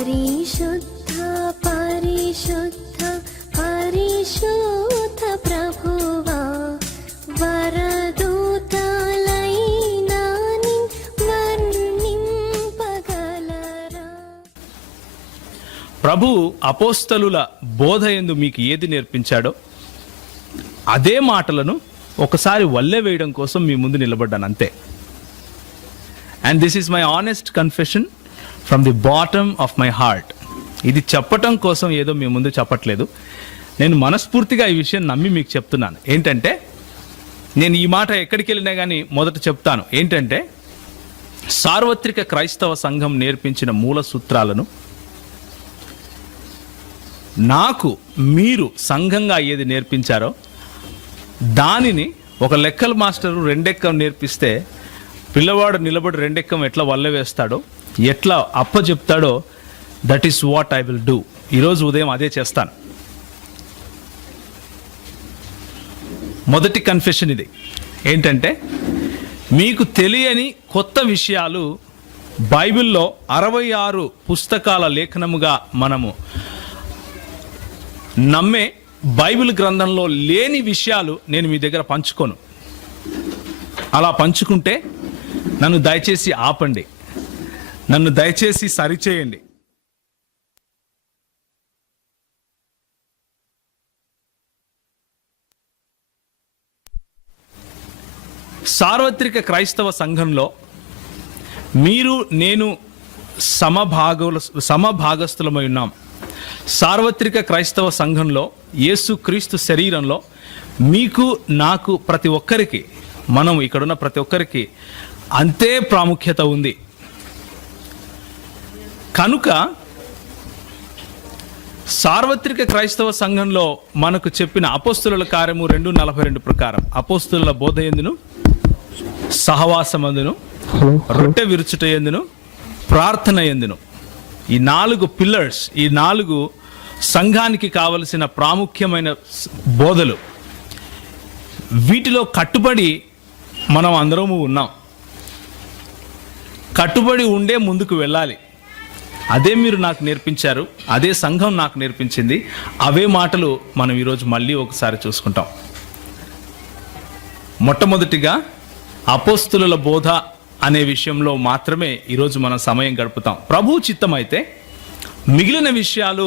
పరిశుద్ధ పరిశుద్ధ పరిశుద్ధ ప్రభువా, వరదూతలైనా వర్ణింపగలరా. ప్రభు అపోస్తలుల బోధ యందు మీకు ఏది నేర్పించాడో అదే మాటలను ఒకసారి వల్లె వేయడం కోసం మీ ముందు నిలబడ్డాను అంతే. And this is my honest confession from the bottom of my heart. ఇది చెప్పటం కోసం ఏదో మీ ముందు చెప్పట్లేదు, నేను మనస్ఫూర్తిగా ఈ విషయం నమ్మి మీకు చెప్తున్నాను. ఏంటంటే, నేను ఈ మాట ఎక్కడికి వెళ్ళినా కానీ మొదట చెప్తాను ఏంటంటే, సార్వత్రిక క్రైస్తవ సంఘం నేర్పించిన మూల సూత్రాలను నాకు మీరు సంఘంగా ఏది నేర్పించారో దానిని ఒక లెక్కల మాస్టరు రెండెక్కం నేర్పిస్తే పిల్లవాడు నిలబడి రెండెక్కం ఎట్లా వల్ల వేస్తాడో, ఎట్లా అప్ప చెప్తాడో, that is what I will do. ఈరోజు ఉదయం అదే చేస్తాను. మొదటి కన్ఫెషన్ ఇది ఏంటంటే, మీకు తెలియని కొత్త విషయాలు బైబిల్లో 66 పుస్తకాల లేఖనముగా మనము నమ్మే బైబిల్ గ్రంథంలో లేని విషయాలు నేను మీ దగ్గర పంచుకోను. అలా పంచుకుంటే నన్ను దయచేసి ఆపండి, నన్ను దయచేసి సరిచేయండి. సార్వత్రిక క్రైస్తవ సంఘంలో మీరు నేను సమభాగస్థులమై ఉన్నాం. సార్వత్రిక క్రైస్తవ సంఘంలో యేసుక్రీస్తు శరీరంలో మీకు నాకు ప్రతి ఒక్కరికి, మనం ఇక్కడున్న ప్రతి ఒక్కరికి అంతే ప్రాముఖ్యత ఉంది. కనుక సార్వత్రిక క్రైస్తవ సంఘంలో మనకు చెప్పిన అపోస్తుల కార్యము 2:42 ప్రకారం అపోస్తుల బోధ యందును, సహవాసమందును, రొట్టె విరుచుట యందును, ప్రార్థన యందును, ఈ 4 పిల్లర్స్, ఈ 4 సంఘానికి కావలసిన ప్రాముఖ్యమైన బోధలు, వీటిలో కట్టుబడి మనం అందరము ఉన్నాం. కట్టుబడి ఉండే ముందుకు వెళ్ళాలి. అదే మీరు నాకు నేర్పించారు, అదే సంఘం నాకు నేర్పించింది. అవే మాటలు మనం ఈరోజు మళ్ళీ ఒకసారి చూసుకుంటాం. మొట్టమొదటిగా అపోస్తుల బోధ అనే విషయంలో మాత్రమే ఈరోజు మనం సమయం గడుపుతాం. ప్రభు చిత్తం అయితే మిగిలిన విషయాలు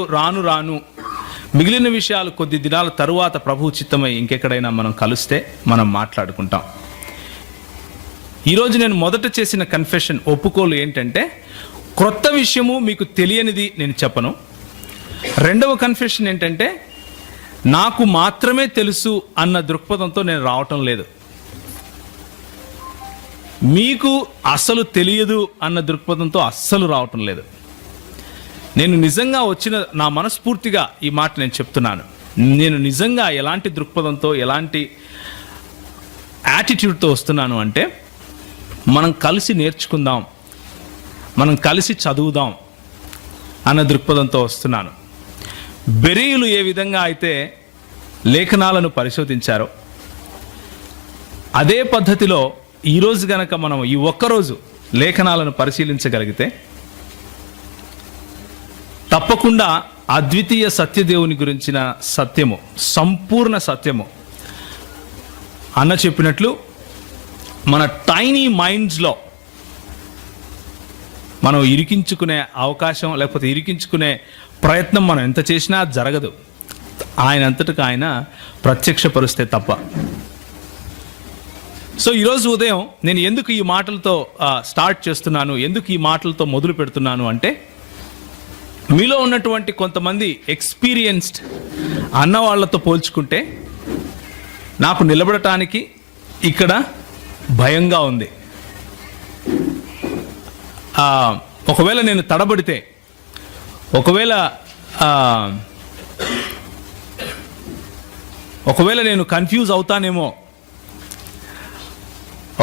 మిగిలిన విషయాలు కొద్ది దినాల తరువాత ప్రభు చిత్తమై ఇంకెక్కడైనా మనం కలిస్తే మనం మాట్లాడుకుంటాం. ఈరోజు నేను మొదట చేసిన కన్ఫెషన్, ఒప్పుకోలు ఏంటంటే, క్రొత్త విషయము మీకు తెలియనిది నేను చెప్పను. రెండవ కన్ఫెషన్ ఏంటంటే, నాకు మాత్రమే తెలుసు అన్న దృక్పథంతో నేను రావటం లేదు. మీకు అస్సలు తెలియదు అన్న దృక్పథంతో అస్సలు రావటం లేదు. నేను నిజంగా నా మనస్ఫూర్తిగా ఈ మాట నేను చెప్తున్నాను. నేను నిజంగా ఎలాంటి దృక్పథంతో, ఎలాంటి యాటిట్యూడ్తో వస్తున్నాను అంటే, మనం కలిసి నేర్చుకుందాం, మనం కలిసి చదువుదాం అన్న దృక్పథంతో వస్తున్నాను. బెరీయులు ఏ విధంగా అయితే లేఖనాలను పరిశోధించారో అదే పద్ధతిలో ఈరోజు గనక మనం ఈ ఒక్కరోజు లేఖనాలను పరిశీలించగలిగితే తప్పకుండా అద్వితీయ సత్యదేవుని గురించిన సత్యము, సంపూర్ణ సత్యము అన్న చెప్పినట్లు మన టైనీ మైండ్స్లో మనం ఇరికించుకునే అవకాశం, లేకపోతే ఇరికించుకునే ప్రయత్నం మనం ఎంత చేసినా జరగదు. ఆయన అంతటికి ఆయన ప్రత్యక్షపరుస్తే తప్ప. సో ఈరోజు ఉదయం నేను ఎందుకు ఈ మాటలతో స్టార్ట్ చేస్తున్నాను, ఎందుకు ఈ మాటలతో మొదలు పెడుతున్నాను అంటే, మీలో ఉన్నటువంటి కొంతమంది ఎక్స్పీరియన్స్డ్ అన్న వాళ్ళతో పోల్చుకుంటే నాకు నిలబడటానికి ఇక్కడ భయంగా ఉంది. ఒకవేళ నేను తడబడితే, ఒకవేళ నేను కన్ఫ్యూజ్ అవుతానేమో,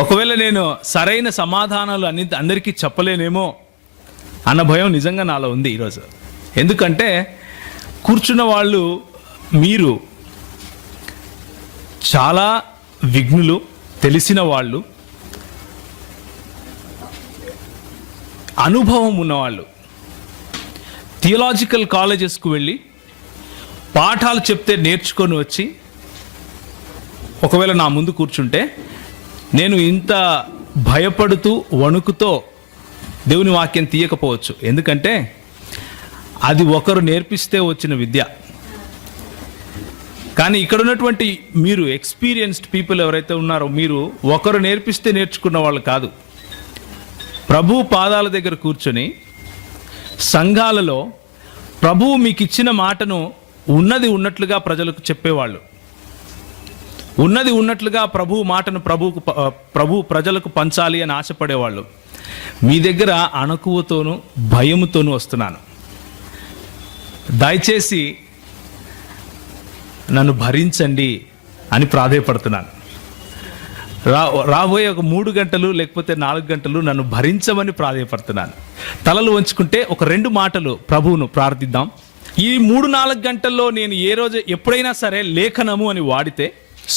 ఒకవేళ నేను సరైన సమాధానాలు అందరికీ చెప్పలేనేమో అన్న భయం నిజంగా నాలో ఉంది ఈరోజు. ఎందుకంటే కూర్చున్న వాళ్ళు మీరు చాలా విఘ్నులు, తెలిసిన వాళ్ళు, అనుభవం ఉన్నవాళ్ళు. థియలాజికల్ కాలేజెస్కు వెళ్ళి పాఠాలు చెప్తే నేర్చుకొని వచ్చి ఒకవేళ నా ముందు కూర్చుంటే నేను ఇంత భయపడుతూ వణుకుతో దేవుని వాక్యం తీయకపోవచ్చు. ఎందుకంటే అది ఒకరు నేర్పిస్తే వచ్చిన విద్య. కానీ ఇక్కడ ఉన్నటువంటి మీరు ఎక్స్పీరియన్స్డ్ పీపుల్ ఎవరైతే ఉన్నారో, మీరు ఒకరు నేర్పిస్తే నేర్చుకున్న వాళ్ళు కాదు. ప్రభు పాదాల దగ్గర కూర్చొని సంఘాలలో ప్రభువు మీకు ఇచ్చిన మాటను ఉన్నది ఉన్నట్లుగా ప్రజలకు చెప్పేవాళ్ళు, ఉన్నది ఉన్నట్లుగా ప్రభు మాటను ప్రభు ప్రజలకు పంచాలి అని ఆశపడేవాళ్ళు. మీ దగ్గర అణకువతోనూ భయముతోనూ వస్తున్నాను. దయచేసి నన్ను భరించండి అని ప్రాధేయపడుతున్నాను. రాబోయే ఒక 3 గంటలు లేకపోతే 4 గంటలు నన్ను భరించమని ప్రాధేయపడుతున్నాను. తలలు వంచుకుంటే ఒక 2 మాటలు ప్రభువును ప్రార్థిద్దాం. ఈ 3-4 గంటల్లో నేను ఏ రోజు ఎప్పుడైనా సరే లేఖనము అని వాడితే,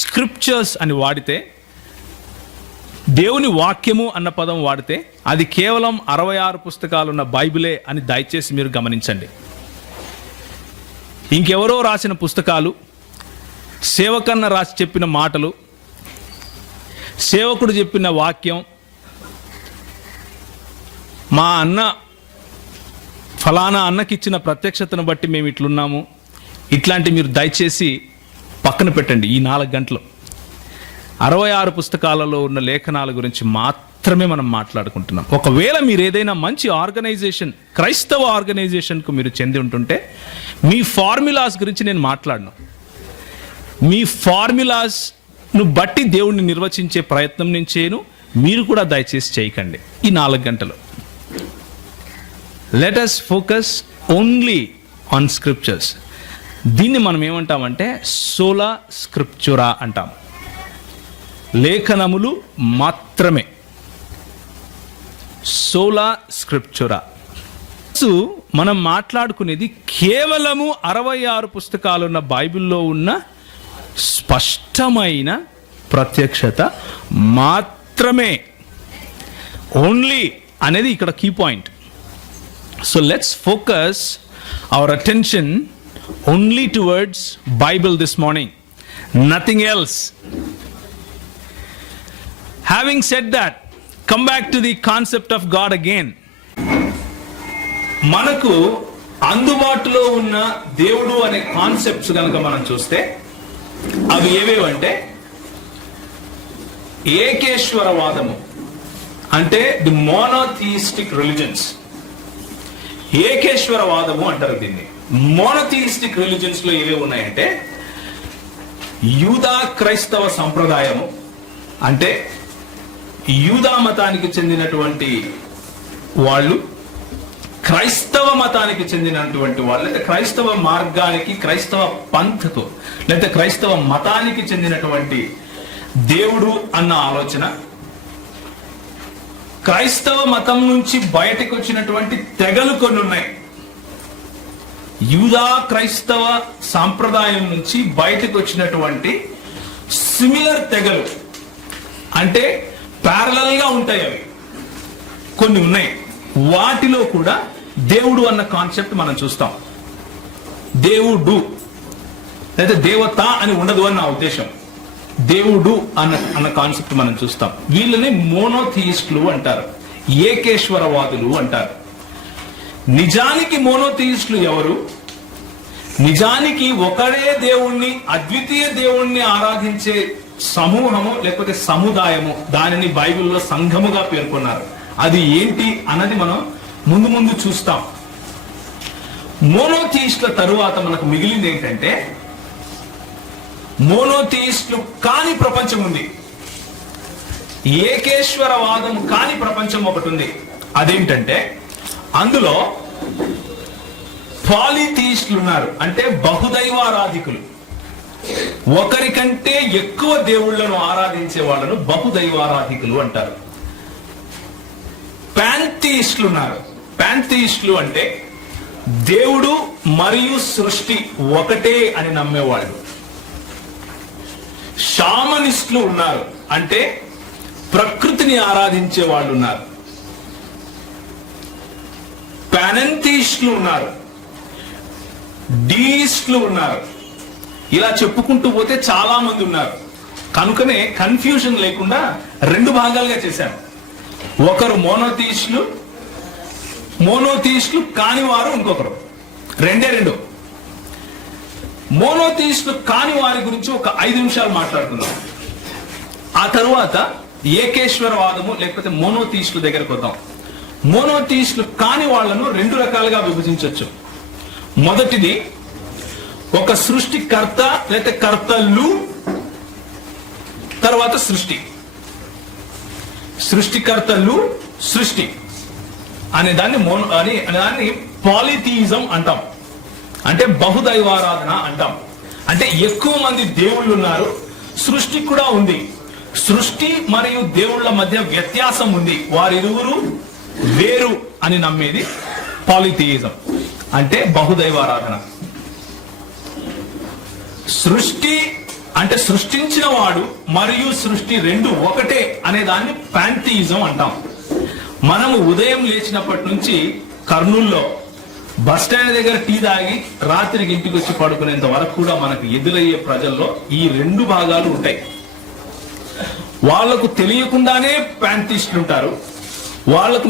స్క్రిప్చర్స్ అని వాడితే, దేవుని వాక్యము అన్న పదం వాడితే అది కేవలం 66 పుస్తకాలున్న బైబిలే అని దయచేసి మీరు గమనించండి. ఇంకెవరో రాసిన పుస్తకాలు, సేవకన్న రాసి చెప్పిన మాటలు, సేవకుడు చెప్పిన వాక్యం, మా అన్న ఫలానా అన్నకిచ్చిన ప్రత్యక్షతను బట్టి మేము ఇట్లున్నాము, ఇట్లాంటి మీరు దయచేసి పక్కన పెట్టండి. ఈ 4 గంటలు 66 పుస్తకాలలో ఉన్న లేఖనాల గురించి మాత్రమే మనం మాట్లాడుకుంటున్నాం. ఒకవేళ మీరు ఏదైనా మంచి ఆర్గనైజేషన్, క్రైస్తవ ఆర్గనైజేషన్కు మీరు చెంది ఉంటుంటే మీ ఫార్ములాస్ గురించి నేను మాట్లాడను. మీ ఫార్ములాస్ను బట్టి దేవుణ్ణి నిర్వచించే ప్రయత్నం నేను చేయను. మీరు కూడా దయచేసి చేయకండి. ఈ 4 గంటలు let us focus only on scriptures. దీన్ని మనం ఏమంటామంటే సోలా స్క్రిప్చురా అంటాం. లేఖనములు మాత్రమే, సోలా స్క్రిప్చురా. మనం మాట్లాడుకునేది కేవలము 66 పుస్తకాలున్న బైబిల్లో ఉన్న స్పష్టమైన ప్రత్యక్షత మాత్రమే. ఓన్లీ అనేది ఇక్కడ key point. So let's focus our attention only towards Bible this morning, nothing else. Having said that, come back to the concept of God again. మనకు అందుబాటులో ఉన్న దేవుడు అనే కాన్సెప్ట్స్ కనుక మనం చూస్తే అవి ఏవేవంటే ఏకేశ్వరవాదము, అంటే ది మోనోథియిస్టిక్ రిలిజన్స్. ఏకేశ్వరవాదము అంటారు దీన్ని. మోనోథియిస్టిక్ రిలిజన్స్ లో ఏవేవి ఉన్నాయంటే యూదా క్రైస్తవ సంప్రదాయము, అంటే యూదా మతానికి చెందినటువంటి వాళ్ళు, క్రైస్తవ మతానికి చెందినటువంటి వాళ్ళు, లేదా క్రైస్తవ మార్గానికి, క్రైస్తవ పంథకు, లేదా క్రైస్తవ మతానికి చెందినటువంటి దేవుడు అన్న ఆలోచన, క్రైస్తవ మతం నుంచి బయటకు వచ్చినటువంటి తెగలు కొన్ని ఉన్నాయి. యూదా క్రైస్తవ సాంప్రదాయం నుంచి బయటకు వచ్చినటువంటి సిమిలర్ తెగలు, అంటే ప్యారలల్ గా ఉంటాయి, అవి కొన్ని ఉన్నాయి. వాటిలో కూడా దేవుడు అన్న కాన్సెప్ట్ మనం చూస్తాం. దేవుడు లేదా దేవత అని ఉండదు అని నా ఉద్దేశం. దేవుడు అన్న కాన్సెప్ట్ మనం చూస్తాం. వీళ్ళని మోనోథియిస్టులు అంటారు, ఏకేశ్వరవాదులు అంటారు. నిజానికి మోనోథియిస్టులు ఎవరు? నిజానికి ఒకడే దేవుణ్ణి, అద్వితీయ దేవుణ్ణి ఆరాధించే సమూహము లేకపోతే సముదాయము, దానిని బైబిల్లో సంఘముగా పేర్కొన్నారు. అది ఏంటి అన్నది మనం ముందు ముందు చూస్తాం. మోనోథియిస్టుల తరువాత మనకు మిగిలింది ఏంటంటే మోనోథియిస్టులు కాని ప్రపంచం ఉంది, ఏకేశ్వరవాదం కాని ప్రపంచం ఒకటి ఉంది. అదేంటంటే అందులో పాలిథియిస్టులు ఉన్నారు, అంటే బహుదైవారాధికులు. ఒకరికంటే ఎక్కువ దేవుళ్లను ఆరాధించే వాళ్ళను బహుదైవారాధికులు అంటారు. పాంథియిస్టులు ఉన్నారు. పాంథియిస్టులు అంటే దేవుడు మరియు సృష్టి ఒకటే అని నమ్మేవాళ్ళు. షామనిస్టులు ఉన్నారు, అంటే ప్రకృతిని ఆరాధించే వాళ్ళు ఉన్నారు. పానెంథియిస్టులు ఉన్నారు, డీస్ట్లు ఉన్నారు. ఇలా చెప్పుకుంటూ పోతే చాలా మంది ఉన్నారు. కనుకనే కన్ఫ్యూజన్ లేకుండా 2 భాగాలుగా చేశాను. ఒకరు మోనోథీస్టులు కాని వారు, ఇంకొకరు. 2 మోనోథీస్టులు కాని వారి గురించి ఒక 5 నిమిషాలు మాట్లాడుకుందాం. ఆ తరువాత ఏకేశ్వరవాదము లేకపోతే మోనోథీస్టుల దగ్గరకు వద్దాం. మోనోథీస్టులు కాని వాళ్లను 2 రకాలుగా విభజించవచ్చు. మొదటిది ఒక సృష్టికర్త లేకపోతే కర్తలు, తర్వాత సృష్టికర్తలు, సృష్టి అనే దాన్ని పాలిథియిజం అంటాం. అంటే బహుదైవారాధన అంటాం. అంటే ఎక్కువ మంది దేవుళ్ళు ఉన్నారు, సృష్టి కూడా ఉంది. సృష్టి మరియు దేవుళ్ళ మధ్య వ్యత్యాసం ఉంది, వారిరువురు వేరు అని నమ్మేది పాలిథియిజం, అంటే బహుదైవారాధన. సృష్టి అంటే సృష్టించిన వాడు మరియు సృష్టి 2 ఒకటే అనే దాన్ని పాంథియిజం అంటాం. మనము ఉదయం లేచినప్పటి నుంచి కర్నూల్లో బస్ స్టాండ్ దగ్గర టీ తాగి రాత్రికి ఇంటికి వచ్చి పడుకునేంత వరకు కూడా మనకు ఎదురయ్యే ప్రజల్లో ఈ 2 భాగాలు ఉంటాయి. వాళ్లకు తెలియకుండానే పాంథియిస్టులు ఉంటారు, వాళ్లకు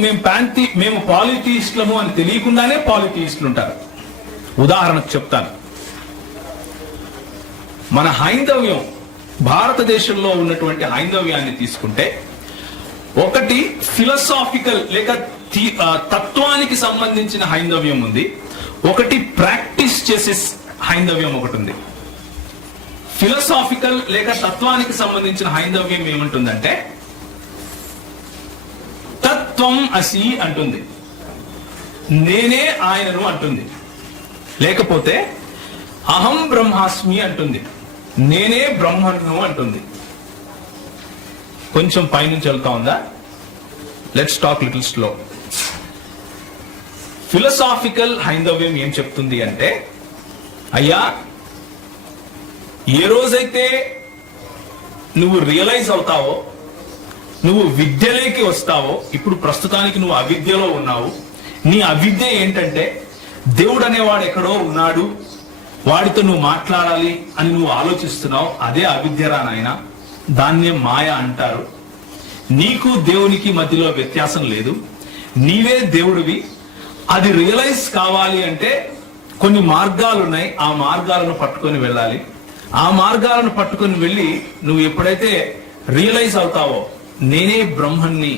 మేము పాలిథియిస్టులము అని తెలియకుండానే పాలిథియిస్టులు ఉంటారు. ఉదాహరణకు చెప్తాను. మన హైందవ్యం, భారతదేశంలో ఉన్నటువంటి హైందవ్యాన్ని తీసుకుంటే, ఒకటి ఫిలసాఫికల్ లేక తత్వానికి సంబంధించిన హైందవ్యం ఉంది, ఒకటి ప్రాక్టీస్ చేసే హైందవ్యం ఒకటి ఉంది. ఫిలసాఫికల్ లేక తత్వానికి సంబంధించిన హైందవ్యం ఏమంటుందంటే తత్వం అసి అంటుంది, నేనే ఆయనను అంటుంది. లేకపోతే అహం బ్రహ్మాస్మి అంటుంది, నేనే బ్రహ్మను అంటుంది. కొంచెం పైనుంచి వెళ్తా ఉందా? Let's talk little slow. Philosophical హైందవ్యం ఏం చెప్తుంది అంటే, అయ్యా ఏ రోజైతే నువ్వు రియలైజ్ అవుతావో, నువ్వు విద్యలోకి వస్తావో, ఇప్పుడు ప్రస్తుతానికి నువ్వు అవిద్యలో ఉన్నావు. నీ అవిద్య ఏంటంటే దేవుడు అనేవాడు ఎక్కడో ఉన్నాడు, వాడితో నువ్వు మాట్లాడాలి అని నువ్వు ఆలోచిస్తున్నావు. అదే అవిద్యరా నాయన, దాన్నే మాయ అంటారు. నీకు దేవునికి మధ్యలో వ్యత్యాసం లేదు, నీవే దేవుడివి. అది రియలైజ్ కావాలి అంటే కొన్ని మార్గాలు ఉన్నాయి, ఆ మార్గాలను పట్టుకొని వెళ్ళాలి. ఆ మార్గాలను పట్టుకొని వెళ్ళి నువ్వు ఎప్పుడైతే రియలైజ్ అవుతావో, నేనే బ్రహ్మన్ని,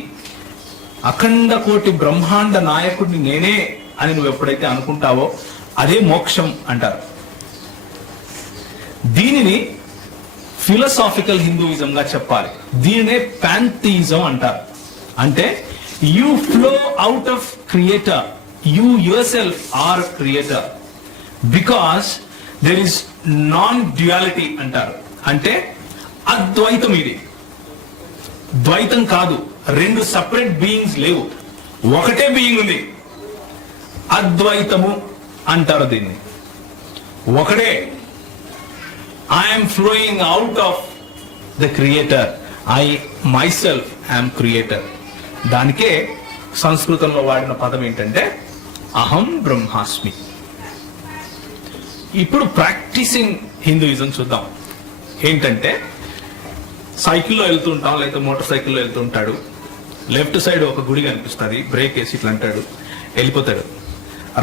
అఖండ కోటి బ్రహ్మాండ నాయకుడిని నేనే అని నువ్వు ఎప్పుడైతే అనుకుంటావో, అదే మోక్షం అంటారు. దీనిని ఫిలసాఫికల్ హిందూయిజం గా చెప్పాలి. దీనినే పాంథియిజం అంటారు. అంటే you flow out of creator, you yourself are creator, because there is non duality అంటారు. అంటే అద్వైతం, ఇది ద్వైతం కాదు, 2 సపరేట్ బీయింగ్స్ లేవు, ఒకటే బీయింగ్ ఉంది. అద్వైతము అంటారు దీన్ని. ఒకటే, I am flowing out of the creator, I myself am creator. దానికే సంస్కృతంలో వాడిన పదం ఏంటంటే అహం బ్రహ్మాస్మి. ఇప్పుడు ప్రాక్టీసింగ్ హిందూయిజం చూద్దాం. ఏంటంటే సైకిల్లో వెళ్తుంటాం, లేకపోతే మోటార్ సైకిల్లో వెళ్తుంటాడు, లెఫ్ట్ సైడ్ ఒక గుడి కనిపిస్తుంది, బ్రేక్ వేసి ఇట్లా అంటాడు, వెళ్ళిపోతాడు.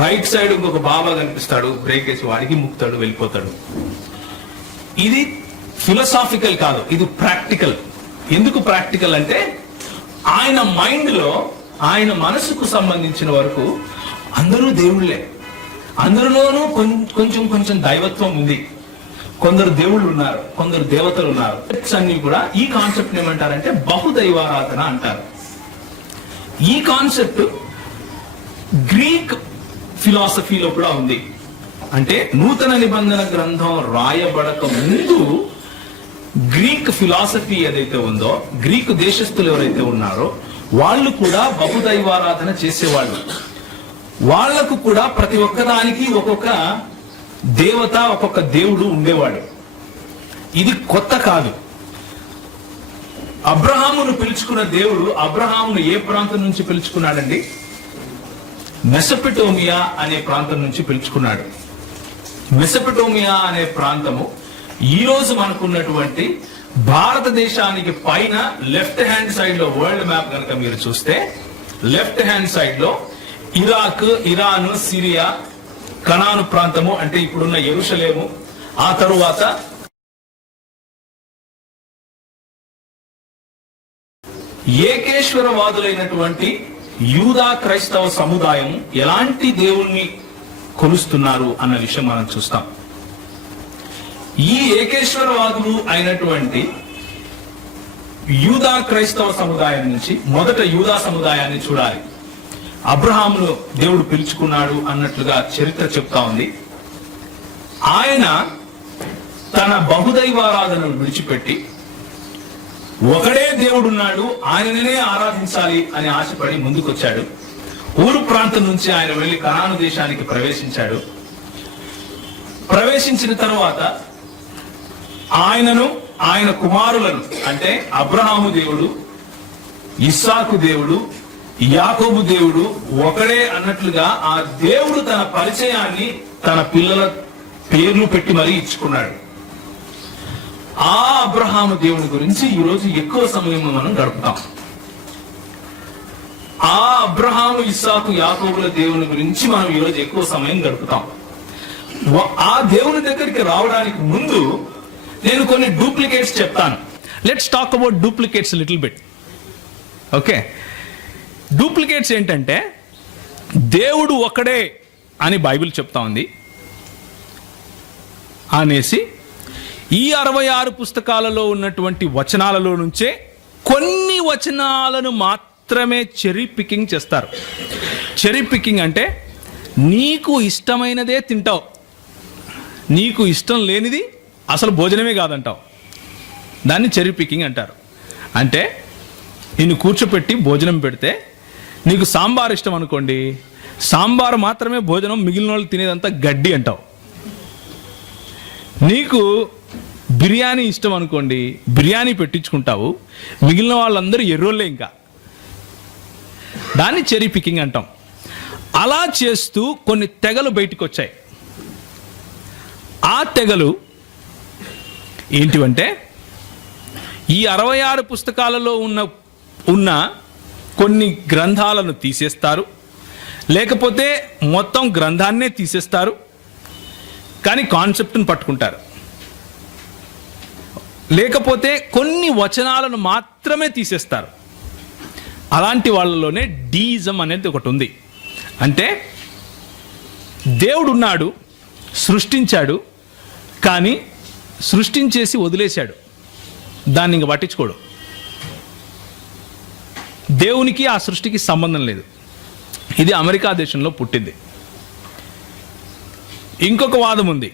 రైట్ సైడ్ ఇంకొక బాబా కనిపిస్తాడు, బ్రేక్ వేసి వాడికి ముక్తాడు, వెళ్ళిపోతాడు. ఇది ఫిలసాఫికల్ కాదు, ఇది ప్రాక్టికల్. ఎందుకు ప్రాక్టికల్ అంటే ఆయన మైండ్ లో, ఆయన మనసుకు సంబంధించిన వరకు అందరూ దేవుళ్ళే, అందరిలోనూ కొంచెం కొంచెం దైవత్వం ఉంది. కొందరు దేవుళ్ళు ఉన్నారు, కొందరు దేవతలు ఉన్నారు. అన్ని కూడా ఈ కాన్సెప్ట్ ఏమంటారంటే బహుదైవారాధన అంటారు. ఈ కాన్సెప్ట్ గ్రీక్ ఫిలాసఫీలో కూడా ఉంది. అంటే నూతన నిబంధన గ్రంథం రాయబడక ముందు గ్రీక్ ఫిలాసఫీ ఏదైతే ఉందో, గ్రీకు దేశస్థులు ఎవరైతే ఉన్నారో వాళ్ళు కూడా బహుదైవారాధన చేసేవాళ్ళు. వాళ్లకు కూడా ప్రతి ఒక్కదానికి ఒక్కొక్క దేవత, ఒక్కొక్క దేవుడు ఉండేవాడు. ఇది కొత్త కాదు. అబ్రహామును పిలుచుకున్న దేవుడు అబ్రహామును ఏ ప్రాంతం నుంచి పిలుచుకున్నాడండి? మెసొపొటేమియా అనే ప్రాంతం నుంచి పిలుచుకున్నాడు. మెసొపొటేమియా అనే ప్రాంతము ఈ రోజు మనకున్నటువంటి భారతదేశానికి పైన లెఫ్ట్ హ్యాండ్ సైడ్ లో వరల్డ్ మ్యాప్ కనుక మీరు చూస్తే లెఫ్ట్ హ్యాండ్ సైడ్ లో ఇరాక్, ఇరాన్, సిరియా, కనాను ప్రాంతము అంటే ఇప్పుడున్న యెరూషలేము, ఆ తరువాత ఏకేశ్వరవాదులైనటువంటి యూదా క్రైస్తవ సముదాయం ఎలాంటి దేవుణ్ణి కొలుస్తున్నారు అన్న విషయం మనం చూస్తాం. ఈ ఏకేశ్వరవాదులు అయినటువంటి యూదా క్రైస్తవ సముదాయం నుంచి మొదట యూదా సముదాయాన్ని చూడాలి. అబ్రహామును దేవుడు పిలుచుకున్నాడు అన్నట్లుగా చరిత్ర చెప్తా ఉంది. ఆయన తన బహుదైవారాధనను విడిచిపెట్టి ఒకడే దేవుడున్నాడు, ఆయననే ఆరాధించాలి అని ఆశపడి ముందుకొచ్చాడు. ఊరు ప్రాంతం నుంచి ఆయన వెళ్లి కనాను దేశానికి ప్రవేశించాడు. ప్రవేశించిన తరువాత ఆయనను, ఆయన కుమారులను అంటే అబ్రహాము దేవుడు, ఇస్సాకు దేవుడు, యాకోబు దేవుడు ఒకడే అన్నట్లుగా ఆ దేవుడు తన పరిచయాన్ని తన పిల్లల పేర్లు పెట్టి మరీ ఇచ్చుకున్నాడు. ఆ అబ్రహాము దేవుని గురించి ఈరోజు ఎక్కువ సమయం మనం గడుపుతాం. ఆ అబ్రహాము, ఇస్సాకు, యాకోబుల దేవుని గురించి మనం ఈరోజు ఎక్కువ సమయం గడుపుతాం. ఆ దేవుని దగ్గరికి రావడానికి ముందు నేను కొన్ని డూప్లికేట్స్ చెప్తాను. Let's talk about duplicates little bit. Okay, duplicates ఏంటంటే దేవుడు ఒకడే అని బైబిల్ చెప్తా ఉంది అనేసి ఈ 66 పుస్తకాలలో ఉన్నటువంటి వచనాలలో నుంచే కొన్ని వచనాలను మాత్రమే చెరీ పికింగ్ చేస్తారు. చెరీ పికింగ్ అంటే నీకు ఇష్టమైనదే తింటావు, నీకు ఇష్టం లేనిది అసలు భోజనమే కాదంటావు. దాన్ని చెరీ పికింగ్ అంటారు. అంటే నిన్ను కూర్చోపెట్టి భోజనం పెడితే నీకు సాంబార్ ఇష్టం అనుకోండి, సాంబార్ మాత్రమే భోజనం, మిగిలిన వాళ్ళు తినేదంతా గడ్డి అంటావు. నీకు బిర్యానీ ఇష్టం అనుకోండి, బిర్యానీ పెట్టించుకుంటావు, మిగిలిన వాళ్ళందరూ ఎర్రోళ్ళే. ఇంకా దాన్ని చెరీ పికింగ్ అంటాం. అలా చేస్తూ కొన్ని తెగలు బయటకు వచ్చాయి. ఆ తెగలు ఏంటివంటే ఈ 66 పుస్తకాలలో ఉన్న కొన్ని గ్రంథాలను తీసేస్తారు, లేకపోతే మొత్తం గ్రంథాన్నే తీసేస్తారు, కానీ కాన్సెప్ట్ని పట్టుకుంటారు. లేకపోతే కొన్ని వచనాలను మాత్రమే తీసేస్తారు. అలాంటి వాళ్ళలోనే డీయిజం అనేది ఒకటి ఉంది. అంటే దేవుడు ఉన్నాడు, సృష్టించాడు, కానీ సృష్టించేసి వదిలేశాడు, దాన్ని ఇంక పట్టించుకోడు. దేవునికి ఆ సృష్టికి సంబంధం లేదు. ఇది అమెరికా దేశంలో పుట్టింది. ఇంకొక వాదం ఉంది,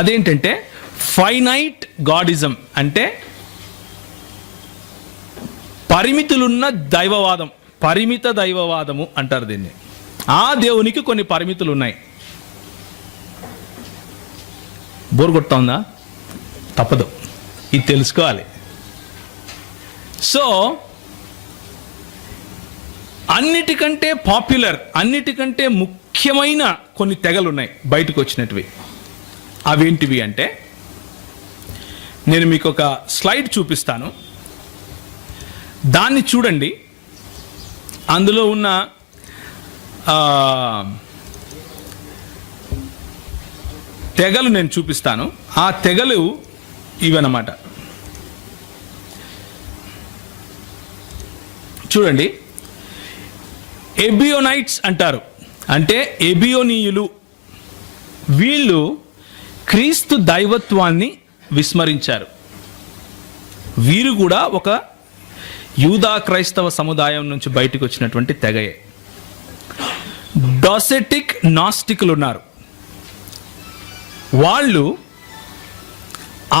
అదేంటంటే ఫైనైట్ గాడిజం, అంటే పరిమితులున్న దైవవాదం, పరిమిత దైవవాదము అంటారు దీన్ని. ఆ దేవునికి కొన్ని పరిమితులు ఉన్నాయి. బోర్ కొడతా ఉందా? తప్పదు, ఇది తెలుసుకోవాలి. సో అన్నిటికంటే పాపులర్, అన్నిటికంటే ముఖ్యమైన కొన్ని తెగలు ఉన్నాయి బయటకు వచ్చినటివి. అవేంటివి అంటే నేను మీకు ఒక స్లైడ్ చూపిస్తాను, దాన్ని చూడండి. అందులో ఉన్న తెగలు నేను చూపిస్తాను. ఆ తెగలు ఇవన్నమాట. చూడండి, ఎబియోనైట్స్ అంటారు, అంటే ఎబియోనీయులు. వీళ్ళు క్రీస్తు దైవత్వాన్ని విస్మరించారు. వీరు కూడా ఒక యూదా క్రైస్తవ సముదాయం నుంచి బయటకు వచ్చినటువంటి తెగయే. డాసెటిక్ నాస్టికులు ఉన్నారు. వాళ్ళు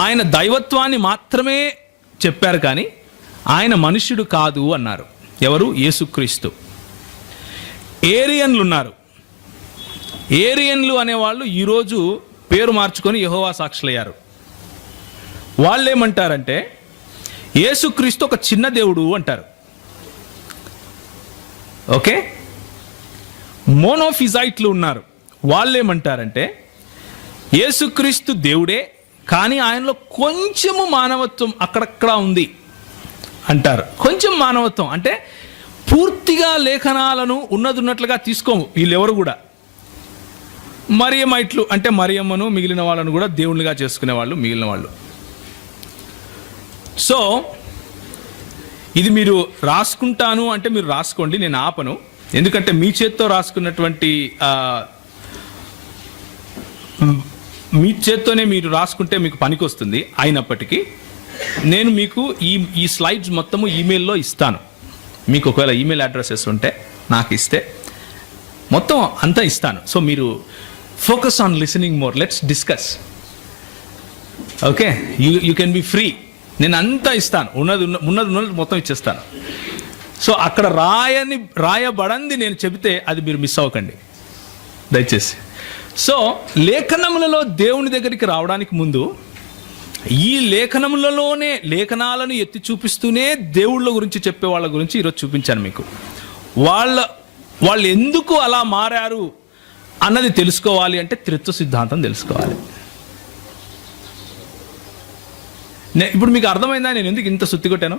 ఆయన దైవత్వాన్ని మాత్రమే చెప్పారు, కానీ ఆయన మనుష్యుడు కాదు అన్నారు. ఎవరు? యేసుక్రీస్తు. ఏరియన్లు ఉన్నారు. ఏరియన్లు అనేవాళ్ళు ఈరోజు పేరు మార్చుకొని యెహోవా సాక్షులయ్యారు. వాళ్ళు ఏమంటారంటే యేసుక్రీస్తు ఒక చిన్న దేవుడు అంటారు. ఓకే. మోనోఫిజైట్లు ఉన్నారు. వాళ్ళు ఏమంటారంటే యేసుక్రీస్తు దేవుడే, కానీ ఆయనలో కొంచెము మానవత్వం అక్కడక్కడ ఉంది అంటారు. కొంచెం మానవత్వం అంటే పూర్తిగా లేఖనాలను ఉన్నట్లుగా తీసుకోము వీళ్ళెవరు కూడా. మరియమైట్లు అంటే మరియమ్మను మిగిలిన వాళ్ళను కూడా దేవుళ్ళుగా చేసుకునే వాళ్ళు మిగిలిన వాళ్ళు. సో ఇది మీరు రాసుకుంటాను అంటే మీరు రాసుకోండి, నేను ఆపను. ఎందుకంటే మీ చేత్తో రాసుకున్నటువంటి మీ చేత్తోనే మీరు రాసుకుంటే మీకు పనికి వస్తుంది. అయినప్పటికీ నేను మీకు ఈ స్లైడ్స్ మొత్తము ఈమెయిల్లో ఇస్తాను. మీకు ఒకవేళ ఈమెయిల్ అడ్రసెస్ ఉంటే నాకు ఇస్తే మొత్తం అంతా ఇస్తాను. సో మీరు focus on listening more, let's discuss. Okay, you can be free. నేను అంతా ఇస్తాను, ఉన్నది మొత్తం ఇచ్చేస్తాను. సో అక్కడ రాయబడంది నేను చెబితే అది మీరు మిస్ అవ్వకండి దయచేసి. సో లేఖనములలో దేవుని దగ్గరికి రావడానికి ముందు ఈ లేఖనములలోనే లేఖనాలను ఎత్తి చూపిస్తూనే దేవుళ్ళ గురించి చెప్పే వాళ్ళ గురించి ఈరోజు చూపించాను మీకు. వాళ్ళు ఎందుకు అలా మారారు అన్నది తెలుసుకోవాలి అంటే త్రిత్వ సిద్ధాంతం తెలుసుకోవాలి. ఇప్పుడు మీకు అర్థమైందా నేను ఎందుకు ఇంత సుత్తి కొట్టాను?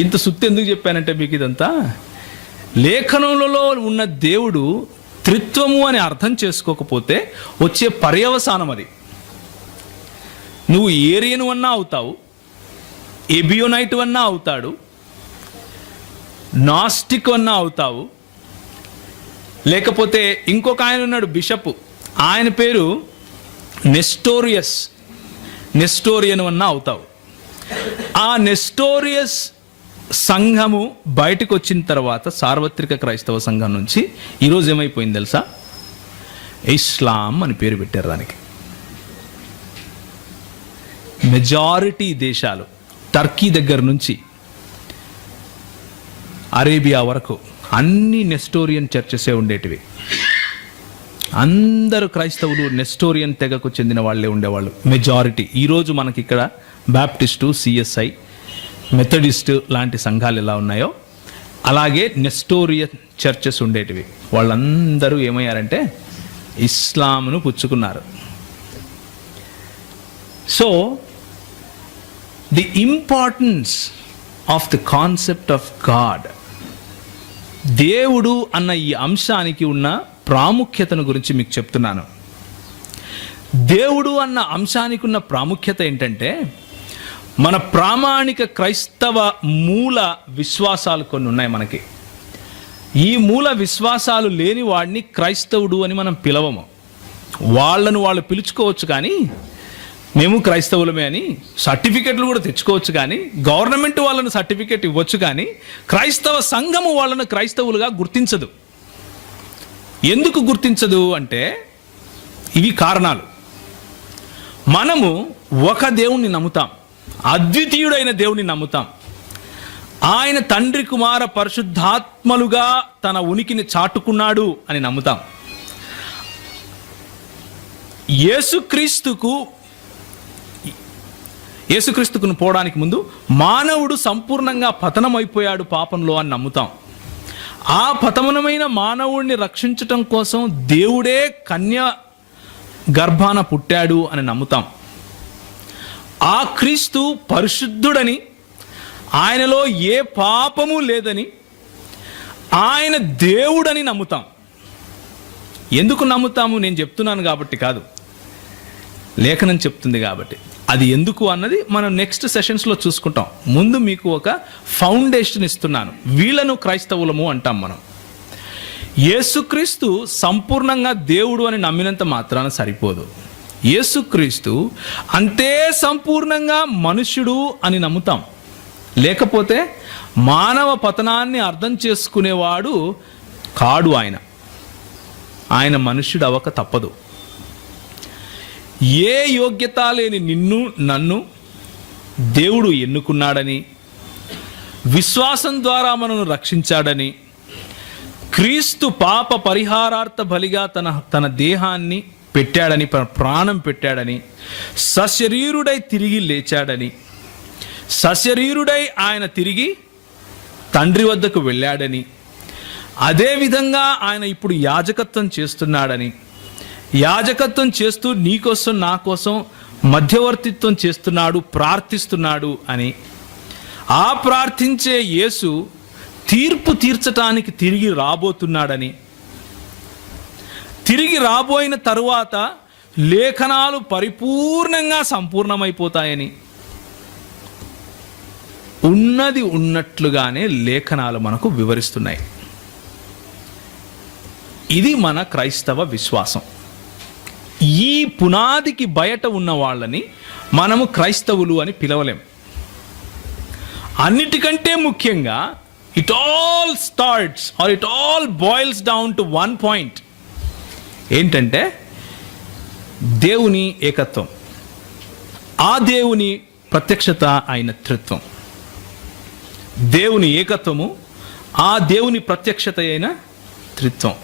ఇంత సుత్తి ఎందుకు చెప్పానంటే మీకు ఇదంతా లేఖనములలో ఉన్న దేవుడు త్రిత్వము అని అర్థం చేసుకోకపోతే వచ్చే పర్యవసానం అది. నువ్వు ఏరియను అన్నా అవుతావు, ఎబియోనైట్ అన్నా అవుతాడు, నాస్టిక్ అన్నా అవుతావు, లేకపోతే ఇంకొక ఆయన ఉన్నాడు బిషప్, ఆయన పేరు నెస్టోరియన్ అన్నా అవుతావు. ఆ నెస్టోరియస్ సంఘము బయటకు వచ్చిన తర్వాత సార్వత్రిక క్రైస్తవ సంఘం నుంచి ఈరోజు ఏమైపోయింది తెలుసా? ఇస్లాం అని పేరు పెట్టారు దానికి. మెజారిటీ దేశాలు టర్కీ దగ్గర నుంచి అరేబియా వరకు అన్ని నెస్టోరియన్ చర్చెసే ఉండేటివి. అందరు క్రైస్తవులు నెస్టోరియన్ తెగకు చెందిన వాళ్ళే ఉండేవాళ్ళు మెజారిటీ. ఈరోజు మనకి ఇక్కడ బాప్టిస్టు, సిఎస్ఐ, మెథడిస్ట్ లాంటి సంఘాలు ఎలా ఉన్నాయో అలాగే నెస్టోరియన్ చర్చెస్ ఉండేటివి. వాళ్ళందరూ ఏమయ్యారంటే ఇస్లాంను పుచ్చుకున్నారు. So the importance of the concept of God, దేవుడు అన్న ఈ అంశానికి ఉన్న ప్రాముఖ్యతను గురించి మీకు చెప్తున్నాను. దేవుడు అన్న అంశానికి ఉన్న ప్రాముఖ్యత ఏంటంటే మన ప్రామాణిక క్రైస్తవ మూల విశ్వాసాలు కొన్ని ఉన్నాయి మనకి. ఈ మూల విశ్వాసాలు లేని వాడిని క్రైస్తవుడు అని మనం పిలవము. వాళ్ళు పిలుచుకోవచ్చు కానీ మేము క్రైస్తవులమే అని సర్టిఫికెట్లు కూడా తెచ్చుకోవచ్చు కానీ గవర్నమెంట్ వాళ్ళను సర్టిఫికెట్ ఇవ్వచ్చు కానీ క్రైస్తవ సంఘము వాళ్ళను క్రైస్తవులుగా గుర్తించదు. ఎందుకు గుర్తించదు అంటే ఇవి కారణాలు. మనము ఒక దేవుణ్ణి నమ్ముతాం, అద్వితీయుడైన దేవుని నమ్ముతాం. ఆయన తండ్రి, కుమార, పరిశుద్ధాత్మలుగా తన ఉనికిని చాటుకున్నాడు అని నమ్ముతాం. యేసుక్రీస్తుకు పోవడానికి ముందు మానవుడు సంపూర్ణంగా పతనమైపోయాడు పాపంలో అని నమ్ముతాం. ఆ పతనమైన మానవుడిని రక్షించటం కోసం దేవుడే కన్య గర్భాన పుట్టాడు అని నమ్ముతాం. ఆ క్రీస్తు పరిశుద్ధుడని, ఆయనలో ఏ పాపము లేదని, ఆయన దేవుడని నమ్ముతాం. ఎందుకు నమ్ముతాము? నేను చెప్తున్నాను కాబట్టి కాదు, లేఖనం చెప్తుంది కాబట్టి. అది ఎందుకు అన్నది మనం నెక్స్ట్ సెషన్స్లో చూసుకుంటాం. ముందు మీకు ఒక ఫౌండేషన్ ఇస్తున్నాను. వీళ్ళను క్రైస్తవులము అంటాం మనం. యేసుక్రీస్తు సంపూర్ణంగా దేవుడు అని నమ్మినంత మాత్రాన సరిపోదు. యేసుక్రీస్తు అంతే సంపూర్ణంగా మనుష్యుడు అని నమ్ముతాం. లేకపోతే మానవ పతనాన్ని అర్థం చేసుకునేవాడు కాడు. ఆయన మనుష్యుడు అవ్వక తప్పదు. ఏ యోగ్యత లేని నన్ను దేవుడు ఎన్నుకున్నాడని, విశ్వాసం ద్వారా మనను రక్షించాడని, క్రీస్తు పాప పరిహారార్థ బలిగా తన దేహాన్ని పెట్టాడని, ప్రాణం పెట్టాడని, సశరీరుడై తిరిగి లేచాడని, సశరీరుడై ఆయన తిరిగి తండ్రి వద్దకు వెళ్ళాడని, అదేవిధంగా ఆయన ఇప్పుడు యాజకత్వం చేస్తున్నాడని, యాజకత్వం చేస్తూ నీకోసం నా కోసం మధ్యవర్తిత్వం చేస్తున్నాడు, ప్రార్థిస్తున్నాడు అని. ఆ ప్రార్థించే యేసు తీర్పు తీర్చటానికి తిరిగి రాబోతున్నాడని, తిరిగి రాబోయిన తరువాత లేఖనాలు పరిపూర్ణంగా సంపూర్ణమైపోతాయని, ఉన్నది ఉన్నట్లుగానే లేఖనాలు మనకు వివరిస్తున్నాయి. ఇది మన క్రైస్తవ విశ్వాసం. ఈ పునాదికి బయట ఉన్న వాళ్ళని మనము క్రైస్తవులు అని పిలవలేం. అన్నిటికంటే ముఖ్యంగా it all starts or it all boils down to one point. ఏంటంటే దేవుని ఏకత్వం, ఆ దేవుని ప్రత్యక్షత అయిన త్రిత్వం. దేవుని ఏకత్వము, ఆ దేవుని ప్రత్యక్షత అయిన త్రిత్వం.